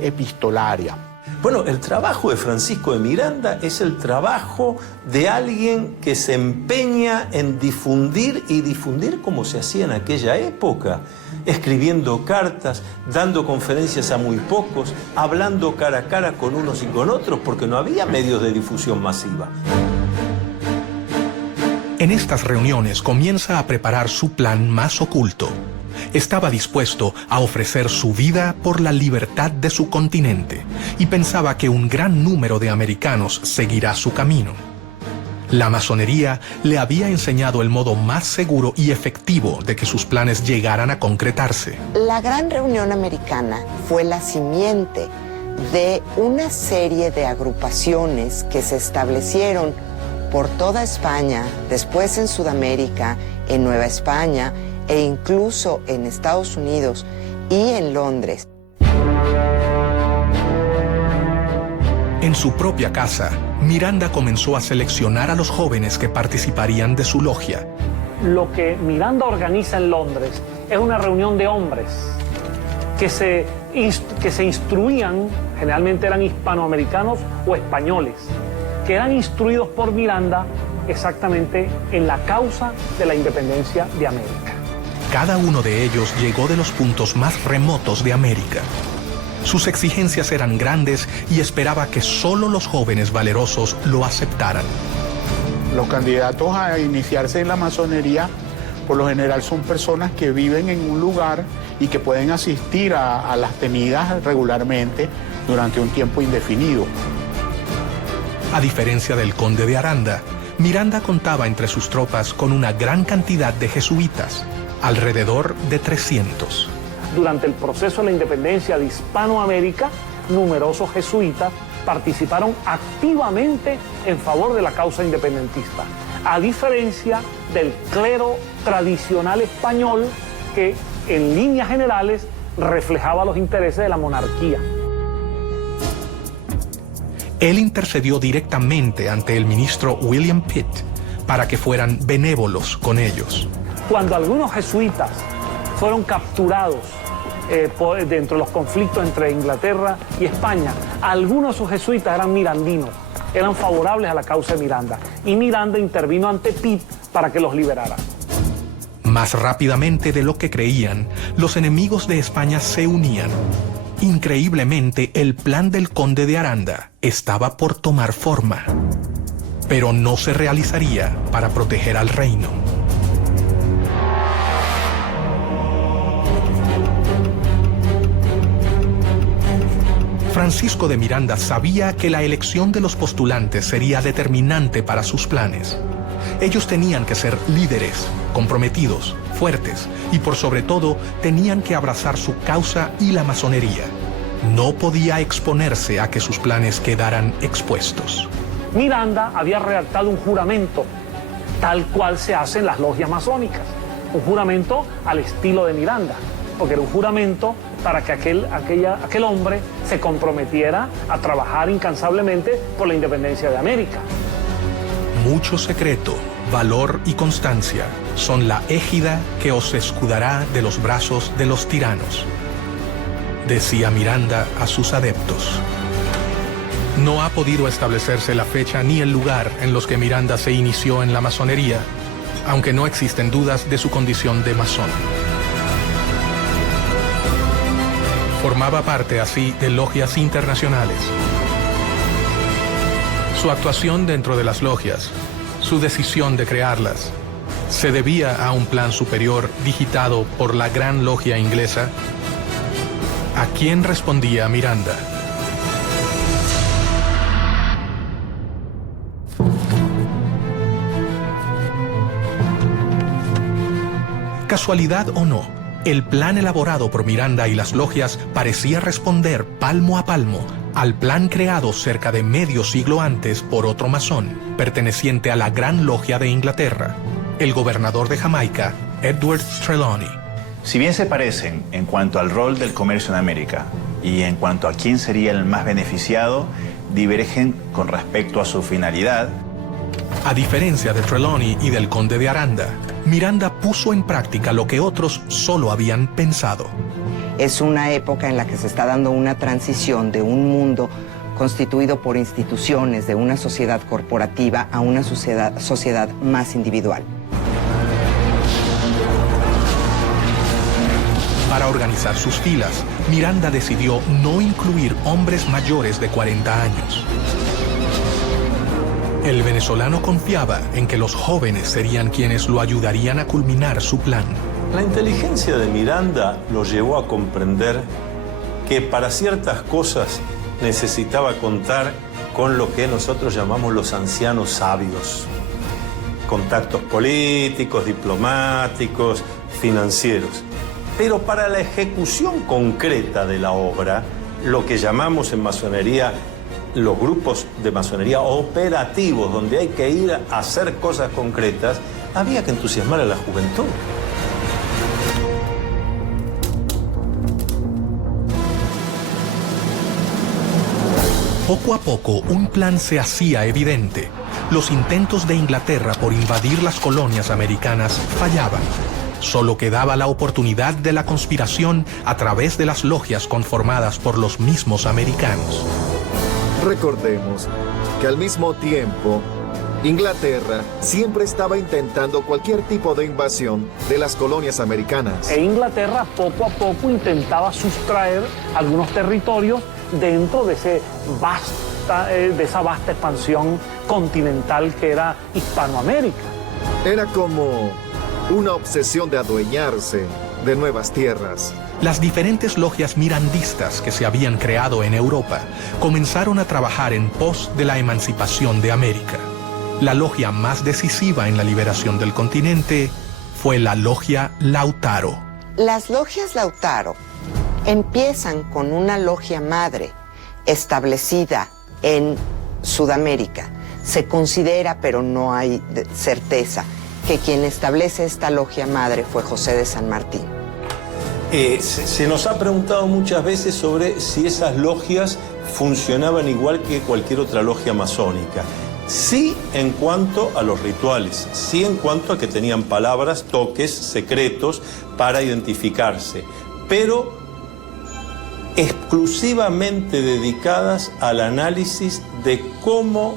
epistolaria. Bueno, el trabajo de Francisco de Miranda es el trabajo de alguien que se empeña en difundir como se hacía en aquella época, escribiendo cartas, dando conferencias a muy pocos, hablando cara a cara con unos y con otros, porque no había medios de difusión masiva. En estas reuniones comienza a preparar su plan más oculto. Estaba dispuesto a ofrecer su vida por la libertad de su continente y pensaba que un gran número de americanos seguirá su camino. La masonería le había enseñado el modo más seguro y efectivo de que sus planes llegaran a concretarse. La Gran Reunión Americana fue la simiente de una serie de agrupaciones que se establecieron por toda España, después en Sudamérica, en Nueva España e incluso en Estados Unidos y en Londres. En su propia casa, Miranda comenzó a seleccionar a los jóvenes que participarían de su logia. Lo que Miranda organiza en Londres es una reunión de hombres que se instruían, generalmente eran hispanoamericanos o españoles, que eran instruidos por Miranda exactamente en la causa de la independencia de América. Cada uno de ellos llegó de los puntos más remotos de América. Sus exigencias eran grandes y esperaba que solo los jóvenes valerosos lo aceptaran. Los candidatos a iniciarse en la masonería, por lo general, son personas que viven en un lugar y que pueden asistir a las tenidas regularmente durante un tiempo indefinido. A diferencia del conde de Aranda, Miranda contaba entre sus tropas con una gran cantidad de jesuitas, alrededor de 300. Durante el proceso de la independencia de Hispanoamérica, numerosos jesuitas participaron activamente en favor de la causa independentista, a diferencia del clero tradicional español que, en líneas generales, reflejaba los intereses de la monarquía. Él intercedió directamente ante el ministro William Pitt para que fueran benévolos con ellos. Cuando algunos jesuitas fueron capturados dentro de los conflictos entre Inglaterra y España, algunos de sus jesuitas eran mirandinos, eran favorables a la causa de Miranda, y Miranda intervino ante Pitt para que los liberara. Más rápidamente de lo que creían, los enemigos de España se unían. Increíblemente, el plan del conde de Aranda estaba por tomar forma, pero no se realizaría para proteger al reino. Francisco de Miranda sabía que la elección de los postulantes sería determinante para sus planes. Ellos tenían que ser líderes, comprometidos, fuertes y por sobre todo tenían que abrazar su causa y la masonería. No podía exponerse a que sus planes quedaran expuestos. Miranda había redactado un juramento, tal cual se hace en las logias masónicas, un juramento al estilo de Miranda, porque era un juramento para que aquel hombre se comprometiera a trabajar incansablemente por la independencia de América. Mucho secreto, valor y constancia son la égida que os escudará de los brazos de los tiranos, decía Miranda a sus adeptos. No ha podido establecerse la fecha ni el lugar en los que Miranda se inició en la masonería, aunque no existen dudas de su condición de masón. Formaba parte así de logias internacionales. Su actuación dentro de las logias, su decisión de crearlas, se debía a un plan superior digitado por la Gran Logia Inglesa. ¿A quién respondía Miranda? Casualidad o no, el plan elaborado por Miranda y las logias parecía responder palmo a palmo al plan creado cerca de medio siglo antes por otro masón, perteneciente a la Gran Logia de Inglaterra, el gobernador de Jamaica, Edward Trelawney. Si bien se parecen en cuanto al rol del comercio en América y en cuanto a quién sería el más beneficiado, divergen con respecto a su finalidad. A diferencia de Trelawney y del conde de Aranda, Miranda puso en práctica lo que otros solo habían pensado. Es una época en la que se está dando una transición de un mundo constituido por instituciones, de una sociedad corporativa a una sociedad más individual. Para organizar sus filas, Miranda decidió no incluir hombres mayores de 40 años. El venezolano confiaba en que los jóvenes serían quienes lo ayudarían a culminar su plan. La inteligencia de Miranda lo llevó a comprender que para ciertas cosas necesitaba contar con lo que nosotros llamamos los ancianos sabios. Contactos políticos, diplomáticos, financieros. Pero para la ejecución concreta de la obra, lo que llamamos en masonería los grupos de masonería operativos, donde hay que ir a hacer cosas concretas, había que entusiasmar a la juventud. Poco a poco, un plan se hacía evidente. Los intentos de Inglaterra por invadir las colonias americanas fallaban. Solo quedaba la oportunidad de la conspiración a través de las logias conformadas por los mismos americanos. Recordemos que al mismo tiempo, Inglaterra siempre estaba intentando cualquier tipo de invasión de las colonias americanas. E Inglaterra poco a poco intentaba sustraer algunos territorios dentro de esa vasta expansión continental que era Hispanoamérica. Era como una obsesión de adueñarse de nuevas tierras. Las diferentes logias mirandistas que se habían creado en Europa comenzaron a trabajar en pos de la emancipación de América. La logia más decisiva en la liberación del continente fue la logia Lautaro. Las logias Lautaro empiezan con una logia madre establecida en Sudamérica. Se considera, pero no hay certeza, que quien establece esta logia madre fue José de San Martín. Se nos ha preguntado muchas veces sobre si esas logias funcionaban igual que cualquier otra logia masónica. Sí en cuanto a los rituales, sí en cuanto a que tenían palabras, toques, secretos para identificarse, pero exclusivamente dedicadas al análisis de cómo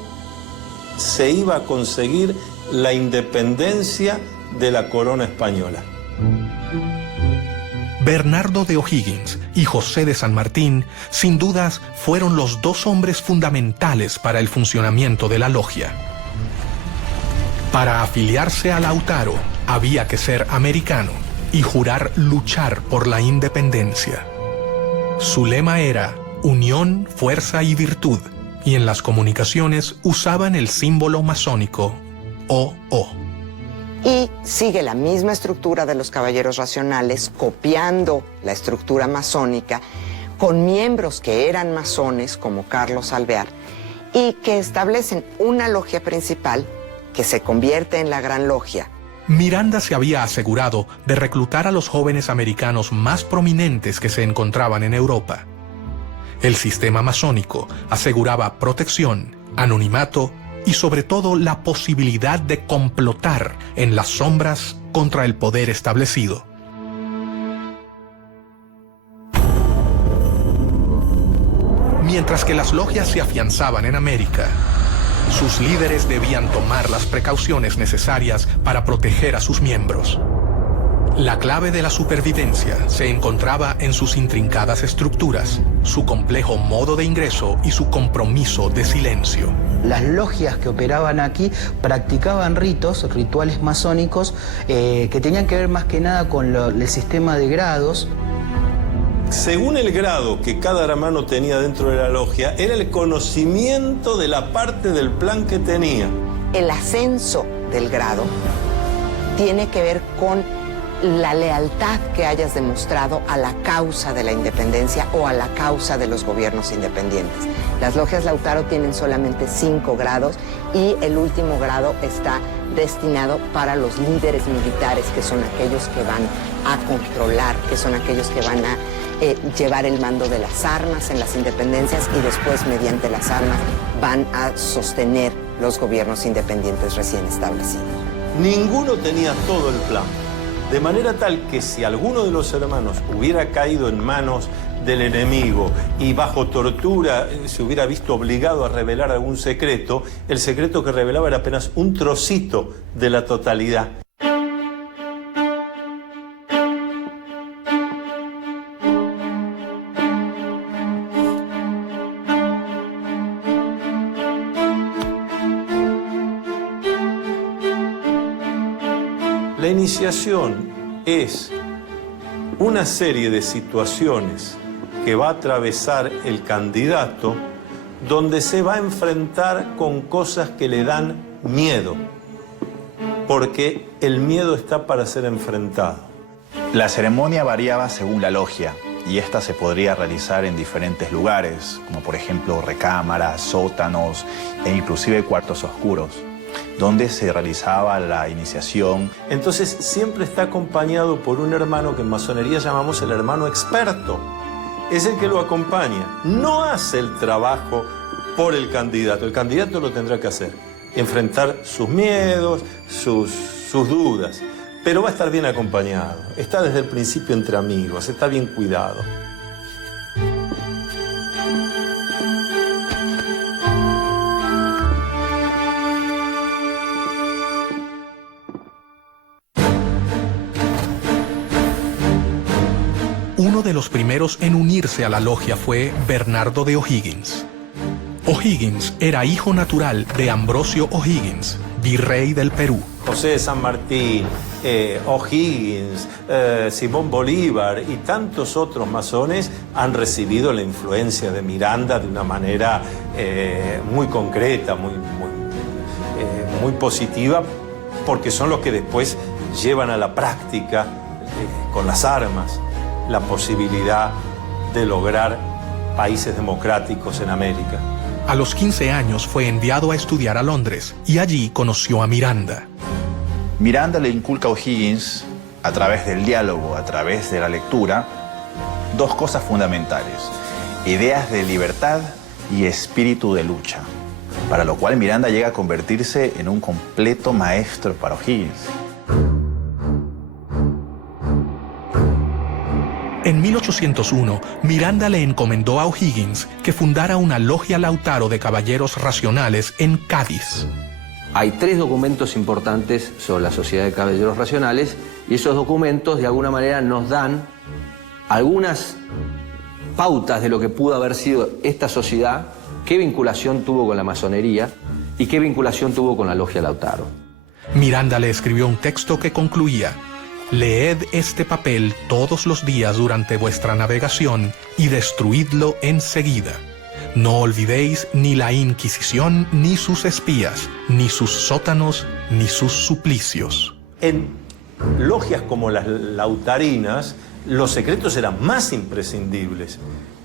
se iba a conseguir la independencia de la corona española. Bernardo de O'Higgins y José de San Martín, sin dudas, fueron los dos hombres fundamentales para el funcionamiento de la logia. Para afiliarse a Lautaro, había que ser americano y jurar luchar por la independencia. Su lema era unión, fuerza y virtud, y en las comunicaciones usaban el símbolo masónico OO. Y sigue la misma estructura de los caballeros racionales, copiando la estructura masónica, con miembros que eran masones, como Carlos Alvear, y que establecen una logia principal que se convierte en la Gran Logia Miranda se había asegurado de reclutar a los jóvenes americanos más prominentes que se encontraban en Europa. El sistema masónico aseguraba protección, anonimato y sobre todo la posibilidad de complotar en las sombras contra el poder establecido. Mientras que las logias se afianzaban en América, sus líderes debían tomar las precauciones necesarias para proteger a sus miembros. La clave de la supervivencia se encontraba en sus intrincadas estructuras, su complejo modo de ingreso y su compromiso de silencio. Las logias que operaban aquí practicaban rituales masónicos que tenían que ver más que nada con el sistema de grados. Según el grado que cada hermano tenía dentro de la logia, era el conocimiento de la parte del plan que tenía. El ascenso del grado tiene que ver con la lealtad que hayas demostrado a la causa de la independencia o a la causa de los gobiernos independientes. Las logias Lautaro tienen solamente 5 grados y el último grado está destinado para los líderes militares, que son aquellos que van a controlar, que son aquellos que van a llevar el mando de las armas en las independencias y después, mediante las armas, van a sostener los gobiernos independientes recién establecidos. Ninguno tenía todo el plan, de manera tal que si alguno de los hermanos hubiera caído en manos del enemigo y bajo tortura se hubiera visto obligado a revelar algún secreto, el secreto que revelaba era apenas un trocito de la totalidad. La iniciación es una serie de situaciones que va a atravesar el candidato, donde se va a enfrentar con cosas que le dan miedo, porque el miedo está para ser enfrentado. La ceremonia variaba según la logia y esta se podría realizar en diferentes lugares, como por ejemplo recámaras, sótanos e inclusive cuartos oscuros, donde se realizaba la iniciación. Entonces siempre está acompañado por un hermano que en masonería llamamos el hermano experto. Es el que lo acompaña. No hace el trabajo por el candidato lo tendrá que hacer. Enfrentar sus miedos, sus dudas. Pero va a estar bien acompañado. Está desde el principio entre amigos, está bien cuidado. Uno de los primeros en unirse a la logia fue Bernardo de O'Higgins. O'Higgins era hijo natural de Ambrosio O'Higgins, virrey del Perú. José de San Martín, O'Higgins, Simón Bolívar y tantos otros masones han recibido la influencia de Miranda de una manera muy concreta, muy positiva, porque son los que después llevan a la práctica con las armas la posibilidad de lograr países democráticos en América. A los 15 años fue enviado a estudiar a Londres y allí conoció a Miranda. Miranda le inculca a O'Higgins, a través del diálogo, a través de la lectura, 2 cosas fundamentales: ideas de libertad y espíritu de lucha, para lo cual Miranda llega a convertirse en un completo maestro para O'Higgins. En 1801, Miranda le encomendó a O'Higgins que fundara una logia Lautaro de caballeros racionales en Cádiz. Hay 3 documentos importantes sobre la Sociedad de Caballeros Racionales y esos documentos de alguna manera nos dan algunas pautas de lo que pudo haber sido esta sociedad, qué vinculación tuvo con la masonería y qué vinculación tuvo con la logia Lautaro. Miranda le escribió un texto que concluía: «Leed este papel todos los días durante vuestra navegación y destruidlo enseguida. No olvidéis ni la Inquisición, ni sus espías, ni sus sótanos, ni sus suplicios». En logias como las lautarinas, los secretos eran más imprescindibles,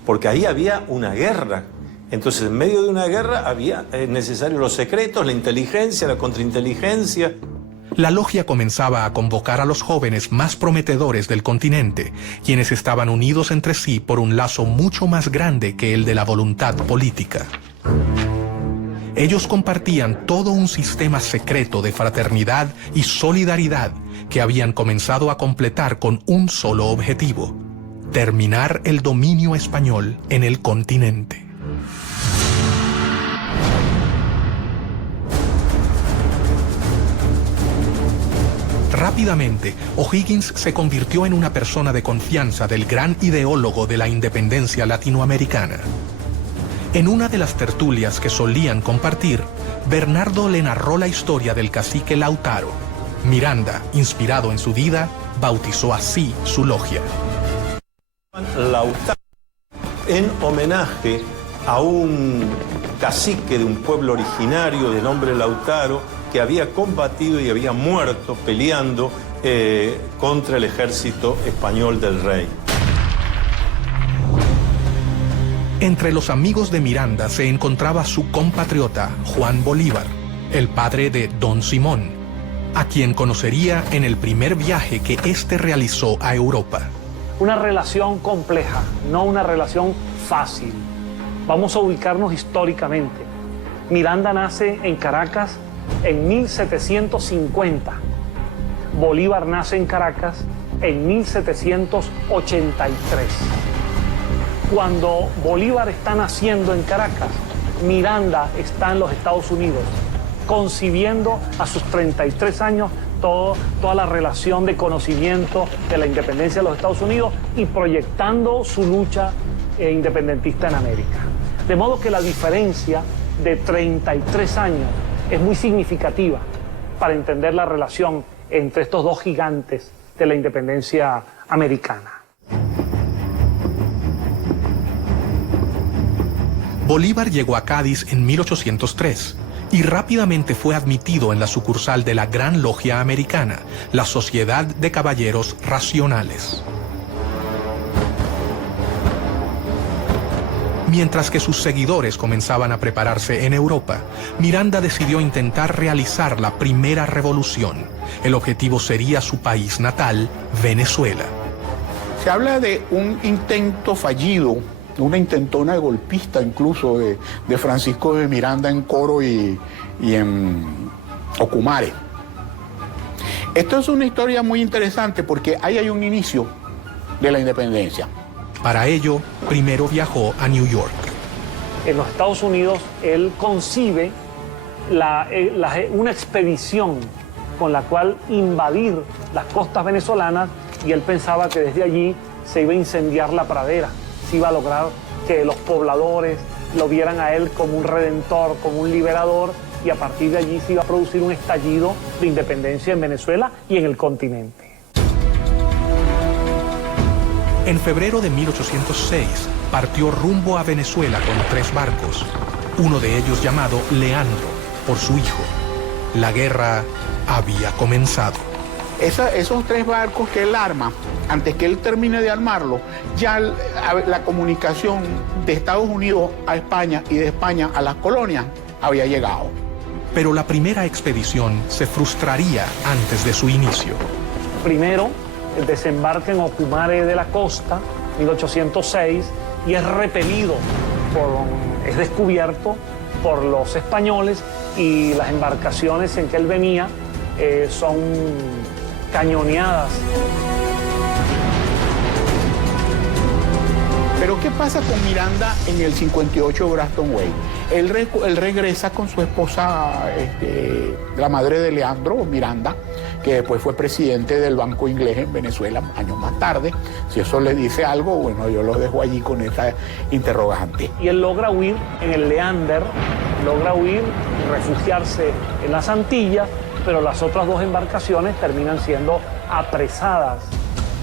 porque ahí había una guerra. Entonces, en medio de una guerra había necesario los secretos, la inteligencia, la contrainteligencia. La logia comenzaba a convocar a los jóvenes más prometedores del continente, quienes estaban unidos entre sí por un lazo mucho más grande que el de la voluntad política. Ellos compartían todo un sistema secreto de fraternidad y solidaridad que habían comenzado a completar con un solo objetivo: terminar el dominio español en el continente. Rápidamente, O'Higgins se convirtió en una persona de confianza del gran ideólogo de la independencia latinoamericana. En una de las tertulias que solían compartir, Bernardo le narró la historia del cacique Lautaro. Miranda, inspirado en su vida, bautizó así su logia. Lautaro, en homenaje a un cacique de un pueblo originario de nombre Lautaro, que había combatido y había muerto peleando contra el ejército español del rey. Entre los amigos de Miranda se encontraba su compatriota Juan Bolívar, el padre de Don Simón, a quien conocería en el primer viaje que éste realizó a Europa. Una relación compleja, no una relación fácil. Vamos a ubicarnos históricamente. Miranda nace en Caracas en 1750. Bolívar nace en Caracas en 1783. Cuando Bolívar está naciendo en Caracas, Miranda está en los Estados Unidos, concibiendo a sus 33 años toda la relación de conocimiento de la independencia de los Estados Unidos y proyectando su lucha independentista en América. De modo que la diferencia de 33 años es muy significativa para entender la relación entre estos dos gigantes de la independencia americana. Bolívar llegó a Cádiz en 1803 y rápidamente fue admitido en la sucursal de la Gran Logia Americana, la Sociedad de Caballeros Racionales. Mientras que sus seguidores comenzaban a prepararse en Europa, Miranda decidió intentar realizar la primera revolución. El objetivo sería su país natal, Venezuela. Se habla de un intento fallido, una intentona de golpista incluso de Francisco de Miranda en Coro y en Ocumare. Esto es una historia muy interesante porque ahí hay un inicio de la independencia. Para ello, primero viajó a New York. En los Estados Unidos, él concibe una expedición con la cual invadir las costas venezolanas y él pensaba que desde allí se iba a incendiar la pradera, se iba a lograr que los pobladores lo vieran a él como un redentor, como un liberador y a partir de allí se iba a producir un estallido de independencia en Venezuela y en el continente. En febrero de 1806 partió rumbo a Venezuela con 3 barcos, uno de ellos llamado Leandro, por su hijo. La guerra había comenzado. Esos 3 barcos que él arma, antes que él termine de armarlo, ya la comunicación de Estados Unidos a España y de España a las colonias había llegado. Pero la primera expedición se frustraría antes de su inicio. Primero, desembarca en Ocumare de la Costa, 1806, y es repelido, es descubierto por los españoles y las embarcaciones en que él venía son cañoneadas. Pero ¿qué pasa con Miranda en el 58 Grafton Way? Él regresa con su esposa, la madre de Leandro, Miranda, que después fue presidente del Banco Inglés en Venezuela años más tarde. Si eso le dice algo, bueno, yo lo dejo allí con esa interrogante. Y él logra huir en el Leander, logra huir y refugiarse en las Antillas, pero las otras 2 embarcaciones terminan siendo apresadas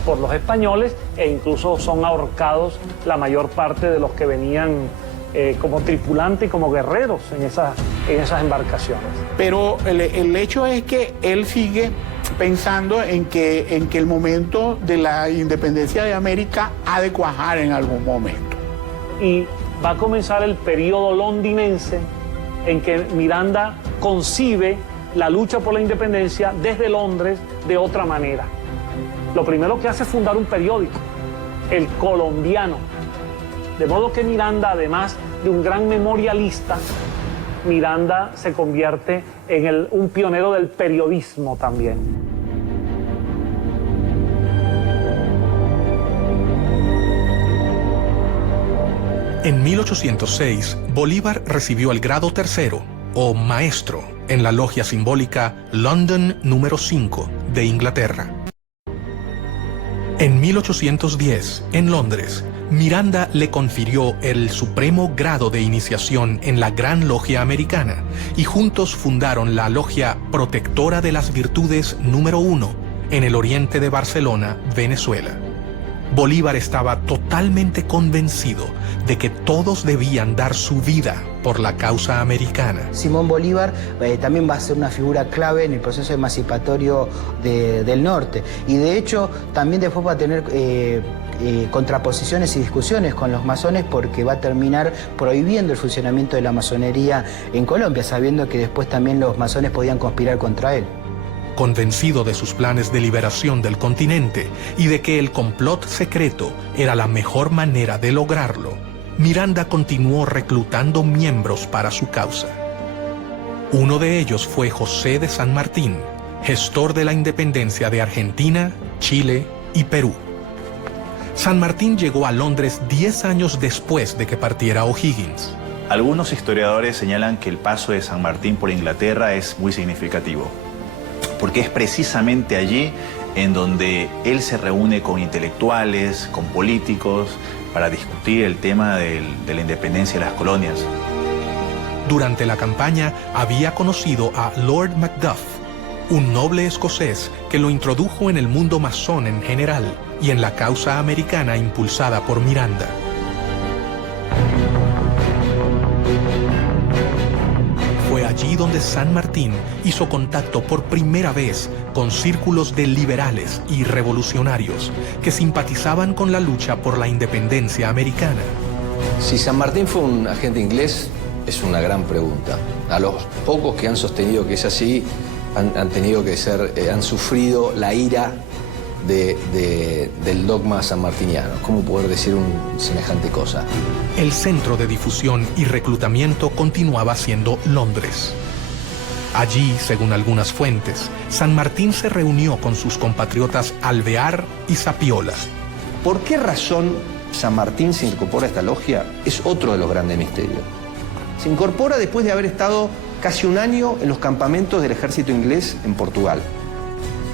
por los españoles e incluso son ahorcados la mayor parte de los que venían como tripulantes y como guerreros en esas embarcaciones. Pero el hecho es que él sigue pensando en que el momento de la independencia de América ha de cuajar en algún momento. Y va a comenzar el periodo londinense en que Miranda concibe la lucha por la independencia desde Londres de otra manera. Lo primero que hace es fundar un periódico, El Colombiano. De modo que Miranda, además de un gran memorialista, Miranda se convierte en un pionero del periodismo también. En 1806, Bolívar recibió el grado tercero, o maestro, en la logia simbólica London número 5 de Inglaterra. En 1810, en Londres, Miranda le confirió el supremo grado de iniciación en la Gran Logia Americana y juntos fundaron la Logia Protectora de las Virtudes número 1 en el oriente de Barcelona, Venezuela. Bolívar estaba totalmente convencido de que todos debían dar su vida por la causa americana. Simón Bolívar también va a ser una figura clave en el proceso emancipatorio del norte y de hecho también después va a tener contraposiciones y discusiones con los masones porque va a terminar prohibiendo el funcionamiento de la masonería en Colombia, sabiendo que después también los masones podían conspirar contra él. Convencido de sus planes de liberación del continente y de que el complot secreto era la mejor manera de lograrlo, Miranda continuó reclutando miembros para su causa. Uno de ellos fue José de San Martín, gestor de la independencia de Argentina, Chile y Perú. San Martín llegó a Londres 10 años después de que partiera O'Higgins. Algunos historiadores señalan que el paso de San Martín por Inglaterra es muy significativo, porque es precisamente allí en donde él se reúne con intelectuales, con políticos, para discutir el tema de la independencia de las colonias. Durante la campaña había conocido a Lord Macduff, un noble escocés que lo introdujo en el mundo masón en general y en la causa americana impulsada por Miranda. Fue allí donde San Martín hizo contacto por primera vez con círculos de liberales y revolucionarios que simpatizaban con la lucha por la independencia americana. Si San Martín fue un agente inglés, es una gran pregunta. A los pocos que han sostenido que es así, han sufrido la ira del dogma sanmartiniano. ¿Cómo poder decir semejante cosa? El centro de difusión y reclutamiento continuaba siendo Londres. Allí, según algunas fuentes, San Martín se reunió con sus compatriotas Alvear y Zapiola. ¿Por qué razón San Martín se incorpora a esta logia? Es otro de los grandes misterios. Se incorpora después de haber estado casi un año en los campamentos del ejército inglés en Portugal.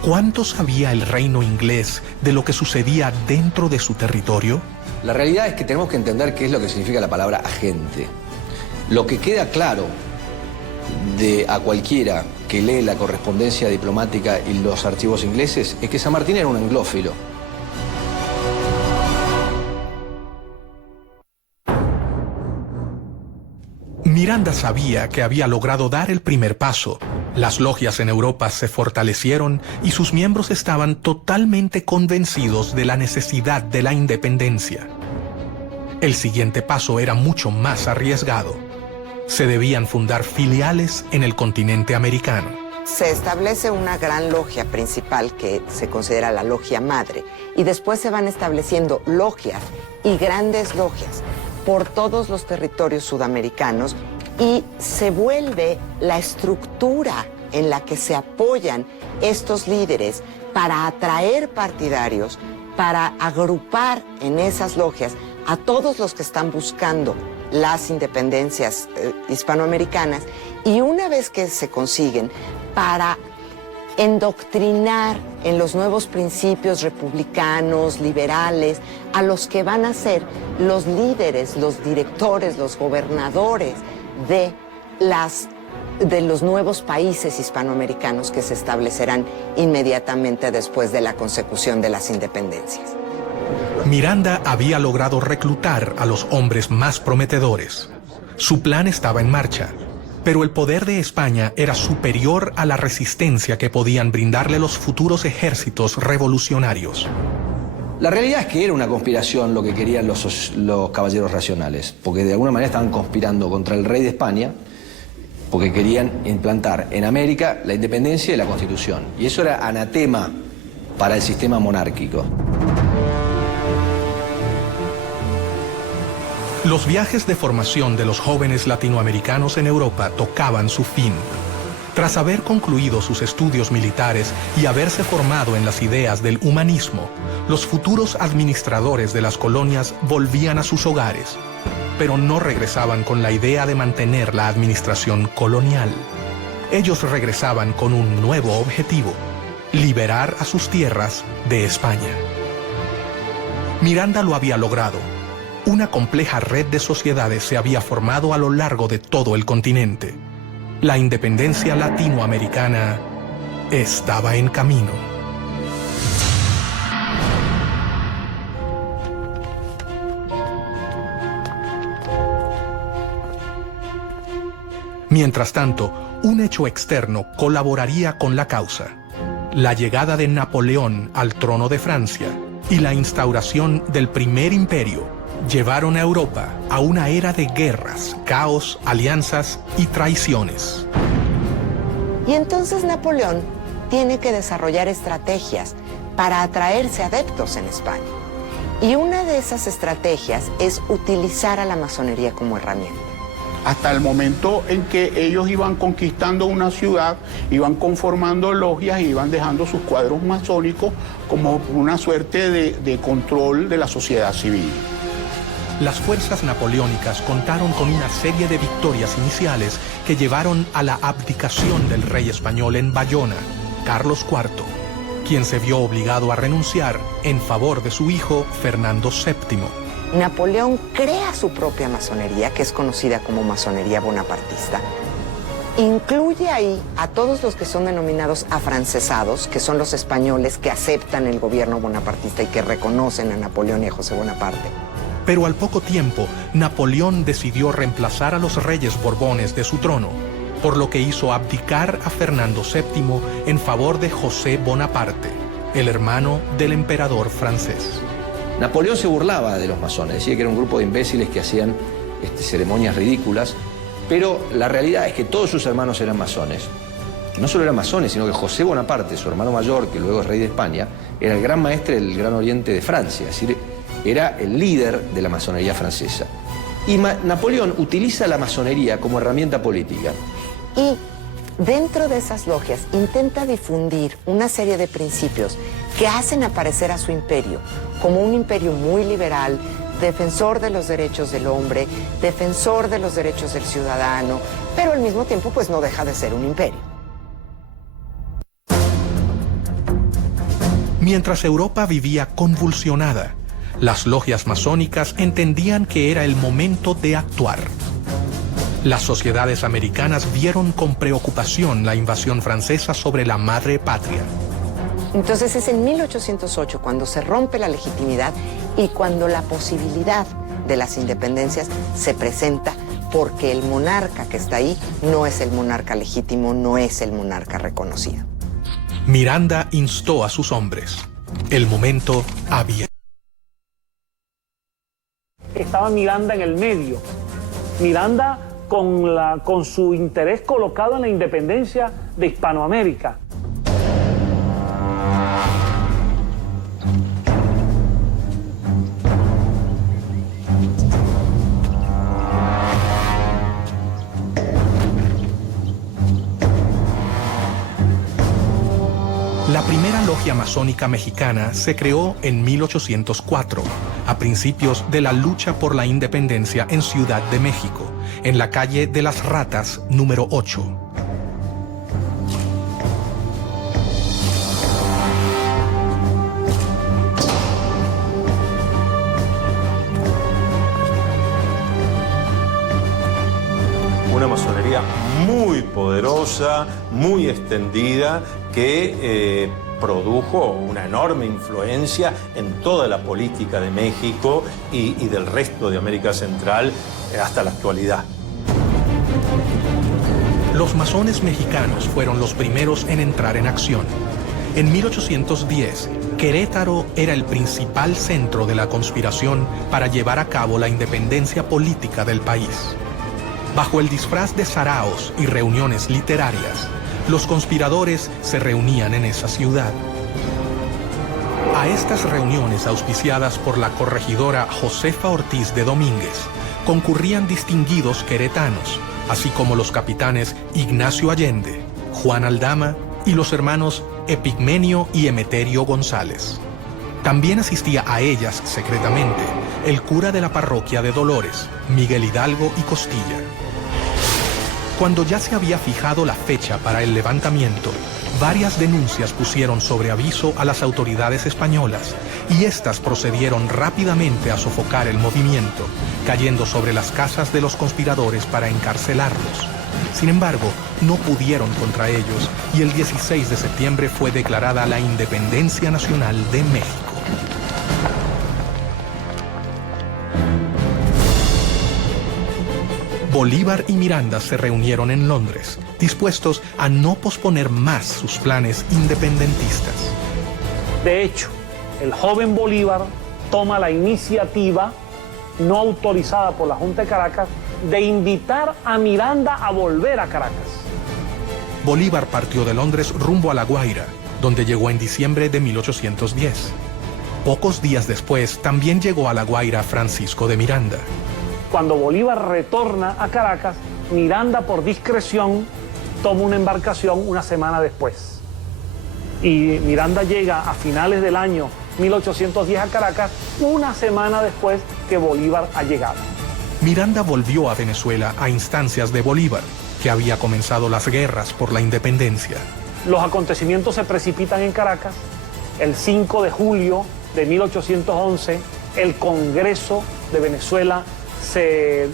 ¿Cuánto sabía el reino inglés de lo que sucedía dentro de su territorio? La realidad es que tenemos que entender qué es lo que significa la palabra agente. Lo que queda claro a cualquiera que lee la correspondencia diplomática y los archivos ingleses es que San Martín era un anglófilo. Miranda sabía que había logrado dar el primer paso. Las logias en Europa se fortalecieron y sus miembros estaban totalmente convencidos de la necesidad de la independencia. El siguiente paso era mucho más arriesgado. Se debían fundar filiales en el continente americano. Se establece una gran logia principal que se considera la logia madre y después se van estableciendo logias y grandes logias por todos los territorios sudamericanos y se vuelve la estructura en la que se apoyan estos líderes para atraer partidarios, para agrupar en esas logias a todos los que están buscando las independencias hispanoamericanas y una vez que se consiguen, para endoctrinar en los nuevos principios republicanos, liberales, a los que van a ser los líderes, los directores, los gobernadores de los nuevos países hispanoamericanos que se establecerán inmediatamente después de la consecución de las independencias. Miranda había logrado reclutar a los hombres más prometedores. Su plan estaba en marcha, pero el poder de España era superior a la resistencia que podían brindarle los futuros ejércitos revolucionarios. La realidad es que era una conspiración lo que querían los caballeros racionales, porque de alguna manera estaban conspirando contra el rey de España porque querían implantar en América la independencia y la Constitución. Y eso era anatema para el sistema monárquico. Los viajes de formación de los jóvenes latinoamericanos en Europa tocaban su fin. Tras haber concluido sus estudios militares y haberse formado en las ideas del humanismo, los futuros administradores de las colonias volvían a sus hogares, pero no regresaban con la idea de mantener la administración colonial. Ellos regresaban con un nuevo objetivo: liberar a sus tierras de España. Miranda lo había logrado. Una compleja red de sociedades se había formado a lo largo de todo el continente. La independencia latinoamericana estaba en camino. Mientras tanto, un hecho externo colaboraría con la causa: la llegada de Napoleón al trono de Francia y la instauración del Primer Imperio llevaron a Europa a una era de guerras, caos, alianzas y traiciones. Y entonces Napoleón tiene que desarrollar estrategias para atraerse adeptos en España. Y una de esas estrategias es utilizar a la masonería como herramienta. Hasta el momento en que ellos iban conquistando una ciudad, iban conformando logias y iban dejando sus cuadros masónicos como una suerte de control de la sociedad civil. Las fuerzas napoleónicas contaron con una serie de victorias iniciales que llevaron a la abdicación del rey español en Bayona, Carlos IV, quien se vio obligado a renunciar en favor de su hijo Fernando VII. Napoleón crea su propia masonería, que es conocida como masonería bonapartista. Incluye ahí a todos los que son denominados afrancesados, que son los españoles que aceptan el gobierno bonapartista y que reconocen a Napoleón y a José Bonaparte. Pero al poco tiempo, Napoleón decidió reemplazar a los reyes borbones de su trono, por lo que hizo abdicar a Fernando VII en favor de José Bonaparte, el hermano del emperador francés. Napoleón se burlaba de los masones, decía que era un grupo de imbéciles que hacían ceremonias ridículas, pero la realidad es que todos sus hermanos eran masones. No solo eran masones, sino que José Bonaparte, su hermano mayor, que luego es rey de España, era el gran maestre del Gran Oriente de Francia, es decir, era el líder de la masonería francesa. Y Napoleón utiliza la masonería como herramienta política. Y dentro de esas logias intenta difundir una serie de principios que hacen aparecer a su imperio como un imperio muy liberal, defensor de los derechos del hombre, defensor de los derechos del ciudadano, pero al mismo tiempo pues no deja de ser un imperio. Mientras Europa vivía convulsionada, las logias masónicas entendían que era el momento de actuar. Las sociedades americanas vieron con preocupación la invasión francesa sobre la madre patria. Entonces es en 1808 cuando se rompe la legitimidad y cuando la posibilidad de las independencias se presenta, porque el monarca que está ahí no es el monarca legítimo, no es el monarca reconocido. Miranda instó a sus hombres. El momento había. Estaba Miranda en el medio. Miranda con su interés colocado en la independencia de Hispanoamérica. La primera logia masónica mexicana se creó en 1804, a principios de la lucha por la independencia en Ciudad de México, en la calle de las Ratas, número 8. Una masonería muy poderosa, muy extendida, que produjo una enorme influencia en toda la política de México y del resto de América Central hasta la actualidad. Los masones mexicanos fueron los primeros en entrar en acción. En 1810, Querétaro era el principal centro de la conspiración para llevar a cabo la independencia política del país. Bajo el disfraz de saraos y reuniones literarias, los conspiradores se reunían en esa ciudad. A estas reuniones auspiciadas por la corregidora Josefa Ortiz de Domínguez concurrían distinguidos queretanos, así como los capitanes Ignacio Allende, Juan Aldama y los hermanos Epigmenio y Emeterio González. También asistía a ellas secretamente el cura de la parroquia de Dolores, Miguel Hidalgo y Costilla. Cuando ya se había fijado la fecha para el levantamiento, varias denuncias pusieron sobre aviso a las autoridades españolas y éstas procedieron rápidamente a sofocar el movimiento, cayendo sobre las casas de los conspiradores para encarcelarlos. Sin embargo, no pudieron contra ellos y el 16 de septiembre fue declarada la Independencia Nacional de México. Bolívar y Miranda se reunieron en Londres, dispuestos a no posponer más sus planes independentistas. De hecho, el joven Bolívar toma la iniciativa, no autorizada por la Junta de Caracas, de invitar a Miranda a volver a Caracas. Bolívar partió de Londres rumbo a La Guaira, donde llegó en diciembre de 1810. Pocos días después, también llegó a La Guaira Francisco de Miranda. Cuando Bolívar retorna a Caracas, Miranda, por discreción, toma una embarcación una semana después. Y Miranda llega a finales del año 1810 a Caracas, una semana después que Bolívar ha llegado. Miranda volvió a Venezuela a instancias de Bolívar, que había comenzado las guerras por la independencia. Los acontecimientos se precipitan en Caracas. El 5 de julio de 1811, el Congreso de Venezuela se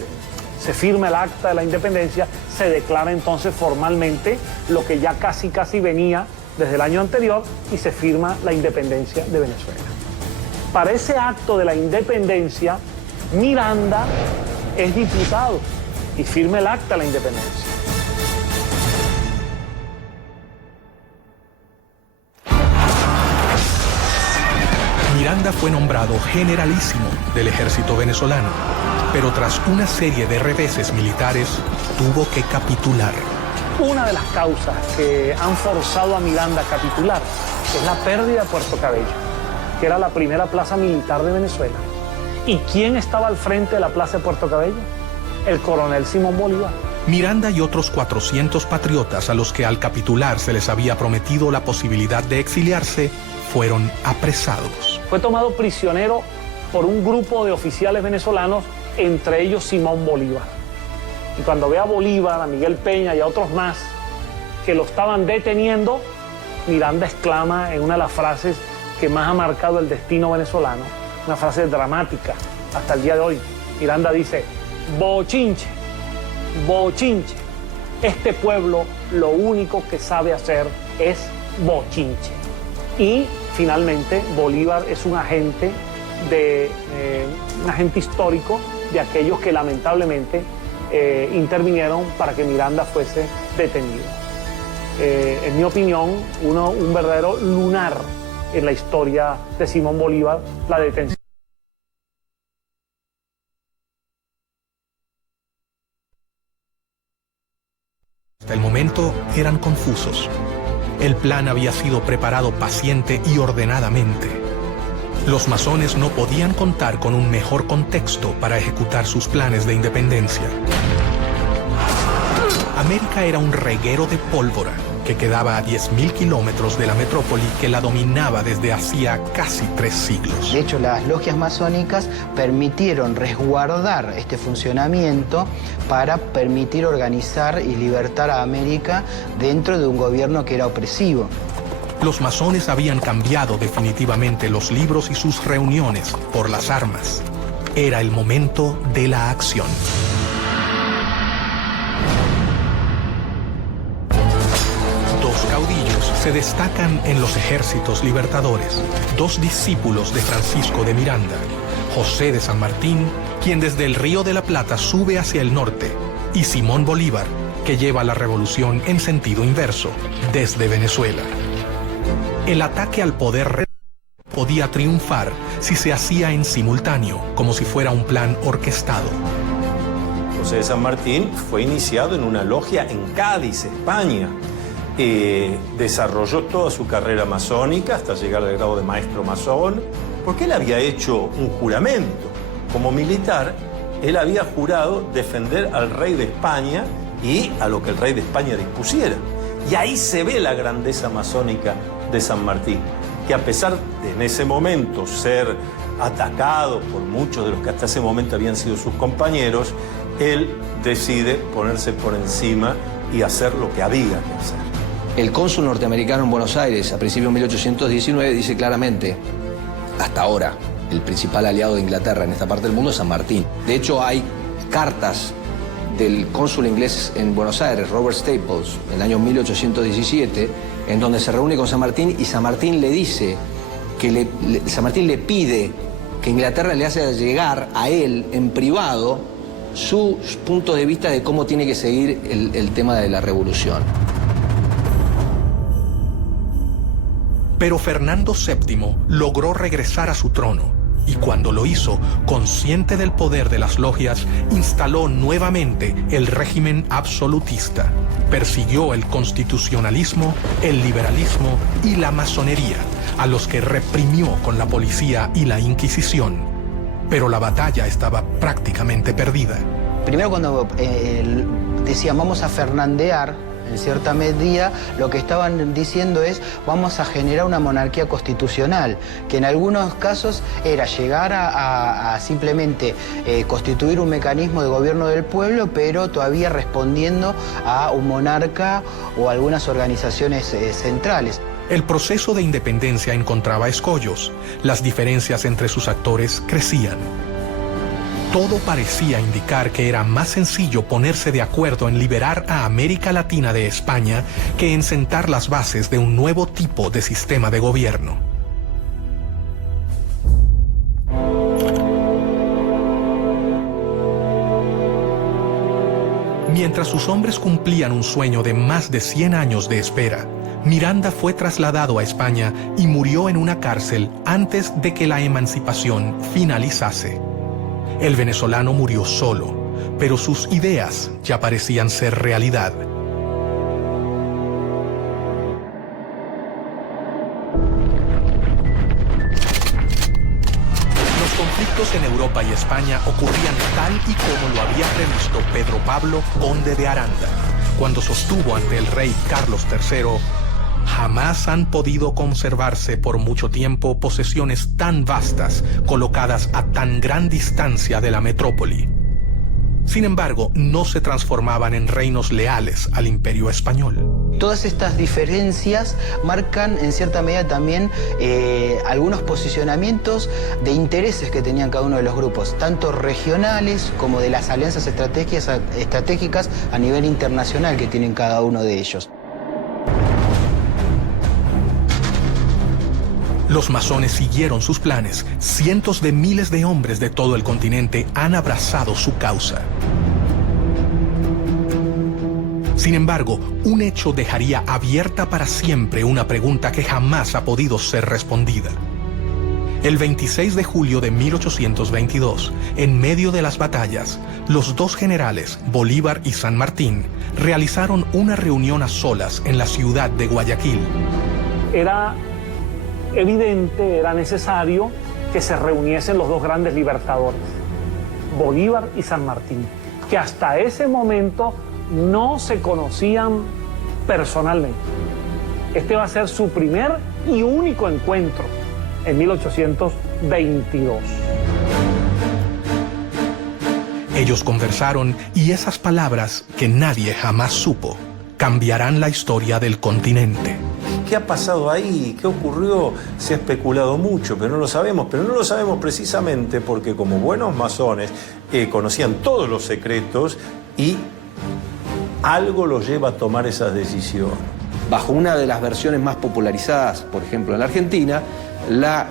firma el acta de la independencia, se declara entonces formalmente lo que ya casi venía desde el año anterior y se firma la independencia de Venezuela. Para ese acto de la independencia, Miranda es diputado y firma el acta de la independencia. Miranda fue nombrado generalísimo del ejército venezolano, pero tras una serie de reveses militares, tuvo que capitular. Una de las causas que han forzado a Miranda a capitular es la pérdida de Puerto Cabello, que era la primera plaza militar de Venezuela. ¿Y quién estaba al frente de la plaza de Puerto Cabello? El coronel Simón Bolívar. Miranda y otros 400 patriotas a los que al capitular se les había prometido la posibilidad de exiliarse, fueron apresados. Fue tomado prisionero por un grupo de oficiales venezolanos, entre ellos Simón Bolívar. Y cuando ve a Bolívar, a Miguel Peña y a otros más que lo estaban deteniendo, Miranda exclama en una de las frases que más ha marcado el destino venezolano, una frase dramática hasta el día de hoy. Miranda dice: bochinche, bochinche. Este pueblo lo único que sabe hacer es bochinche. Y finalmente Bolívar es un agente histórico de aquellos que lamentablemente intervinieron para que Miranda fuese detenido. En mi opinión, un verdadero lunar en la historia de Simón Bolívar, la detención. Hasta el momento eran confusos. El plan había sido preparado paciente y ordenadamente. Los masones no podían contar con un mejor contexto para ejecutar sus planes de independencia. América era un reguero de pólvora que quedaba a 10.000 kilómetros de la metrópoli que la dominaba desde hacía casi 3 siglos. De hecho, las logias masónicas permitieron resguardar este funcionamiento para permitir organizar y libertar a América dentro de un gobierno que era opresivo. Los masones habían cambiado definitivamente los libros y sus reuniones por las armas. Era el momento de la acción. Dos caudillos se destacan en los ejércitos libertadores, 2 discípulos de Francisco de Miranda, José de San Martín, quien desde el Río de la Plata sube hacia el norte, y Simón Bolívar, que lleva la revolución en sentido inverso, desde Venezuela. El ataque al poder podía triunfar si se hacía en simultáneo, como si fuera un plan orquestado. José de San Martín fue iniciado en una logia en Cádiz, España. Desarrolló toda su carrera masónica hasta llegar al grado de maestro masón, porque él había hecho un juramento. Como militar, él había jurado defender al rey de España y a lo que el rey de España dispusiera. Y ahí se ve la grandeza masónica de San Martín, que a pesar de en ese momento ser atacado por muchos de los que hasta ese momento habían sido sus compañeros, él decide ponerse por encima y hacer lo que había que hacer. El cónsul norteamericano en Buenos Aires, a principios de 1819, dice claramente, hasta ahora, el principal aliado de Inglaterra en esta parte del mundo es San Martín. De hecho, hay cartas del cónsul inglés en Buenos Aires, Robert Staples, en el año 1817, en donde se reúne con San Martín y San Martín le dice que San Martín le pide que Inglaterra le haga llegar a él en privado sus puntos de vista de cómo tiene que seguir el tema de la revolución. Pero Fernando VII logró regresar a su trono y cuando lo hizo, consciente del poder de las logias, instaló nuevamente el régimen absolutista. Persiguió el constitucionalismo, el liberalismo y la masonería, a los que reprimió con la policía y la Inquisición. Pero la batalla estaba prácticamente perdida. Primero cuando decían vamos a fernandear, en cierta medida, lo que estaban diciendo es vamos a generar una monarquía constitucional, que en algunos casos era llegar a simplemente constituir un mecanismo de gobierno del pueblo, pero todavía respondiendo a un monarca o algunas organizaciones centrales. El proceso de independencia encontraba escollos. Las diferencias entre sus actores crecían. Todo parecía indicar que era más sencillo ponerse de acuerdo en liberar a América Latina de España que en sentar las bases de un nuevo tipo de sistema de gobierno. Mientras sus hombres cumplían un sueño de más de 100 años de espera, Miranda fue trasladado a España y murió en una cárcel antes de que la emancipación finalizase. El venezolano murió solo, pero sus ideas ya parecían ser realidad. Los conflictos en Europa y España ocurrían tal y como lo había previsto Pedro Pablo, conde de Aranda, cuando sostuvo ante el rey Carlos III: jamás han podido conservarse por mucho tiempo posesiones tan vastas, colocadas a tan gran distancia de la metrópoli. Sin embargo, no se transformaban en reinos leales al imperio español. Todas estas diferencias marcan en cierta medida también algunos posicionamientos de intereses que tenían cada uno de los grupos, tanto regionales como de las alianzas estratégicas a nivel internacional que tienen cada uno de ellos. Los masones siguieron sus planes. Cientos de miles de hombres de todo el continente han abrazado su causa. Sin embargo, un hecho dejaría abierta para siempre una pregunta que jamás ha podido ser respondida. El 26 de julio de 1822, en medio de las batallas, los dos generales, Bolívar y San Martín, realizaron una reunión a solas en la ciudad de Guayaquil. Era evidente, era necesario que se reuniesen los dos grandes libertadores, Bolívar y San Martín, que hasta ese momento no se conocían personalmente. Este va a ser su primer y único encuentro en 1822. Ellos conversaron y esas palabras, que nadie jamás supo, cambiarán la historia del continente. ¿Qué ha pasado ahí? ¿Qué ocurrió? Se ha especulado mucho, pero no lo sabemos. Pero no lo sabemos precisamente porque como buenos masones conocían todos los secretos y algo los lleva a tomar esas decisiones. Bajo una de las versiones más popularizadas, por ejemplo, en la Argentina, la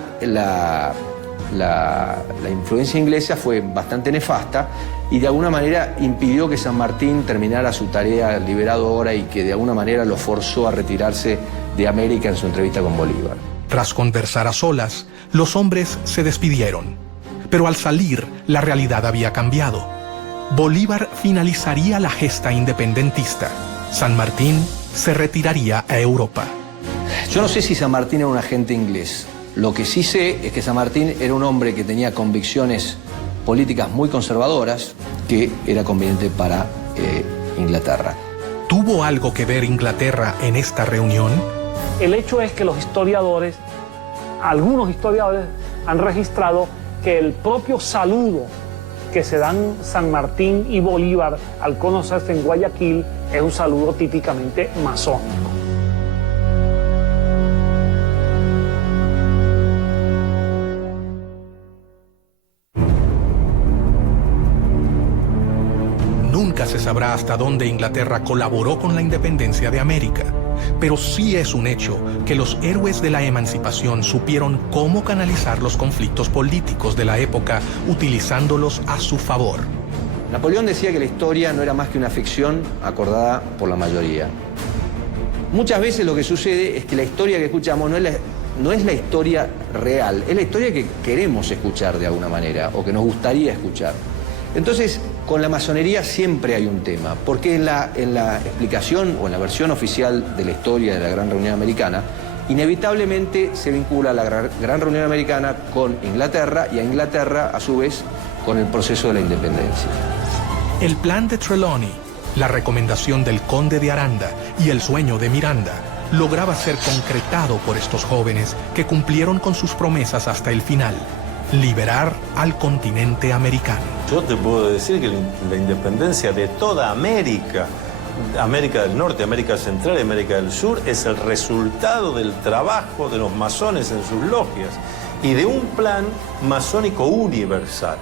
influencia inglesa fue bastante nefasta y de alguna manera impidió que San Martín terminara su tarea liberadora y que de alguna manera lo forzó a retirarse de América en su entrevista con Bolívar. Tras conversar a solas, los hombres se despidieron. Pero al salir, la realidad había cambiado. Bolívar finalizaría la gesta independentista. San Martín se retiraría a Europa. Yo no sé si San Martín era un agente inglés. Lo que sí sé es que San Martín era un hombre que tenía convicciones políticas muy conservadoras, que era conveniente para Inglaterra. ¿Tuvo algo que ver Inglaterra en esta reunión? El hecho es que los historiadores, algunos historiadores, han registrado que el propio saludo que se dan San Martín y Bolívar al conocerse en Guayaquil es un saludo típicamente masónico. Nunca se sabrá hasta dónde Inglaterra colaboró con la independencia de América, pero sí es un hecho que los héroes de la emancipación supieron cómo canalizar los conflictos políticos de la época utilizándolos a su favor. Napoleón decía que la historia no era más que una ficción acordada por la mayoría. Muchas veces lo que sucede es que la historia que escuchamos no es la historia real, es la historia que queremos escuchar de alguna manera o que nos gustaría escuchar. Entonces, con la masonería siempre hay un tema, porque en la explicación o en la versión oficial de la historia de la Gran Reunión Americana, inevitablemente se vincula la Gran Reunión Americana con Inglaterra y a Inglaterra, a su vez, con el proceso de la independencia. El plan de Trelawney, la recomendación del conde de Aranda y el sueño de Miranda lograba ser concretado por estos jóvenes que cumplieron con sus promesas hasta el final: liberar al continente americano. Yo te puedo decir que la independencia de toda América, América del Norte, América Central y América del Sur, es el resultado del trabajo de los masones en sus logias y de un plan masónico universal.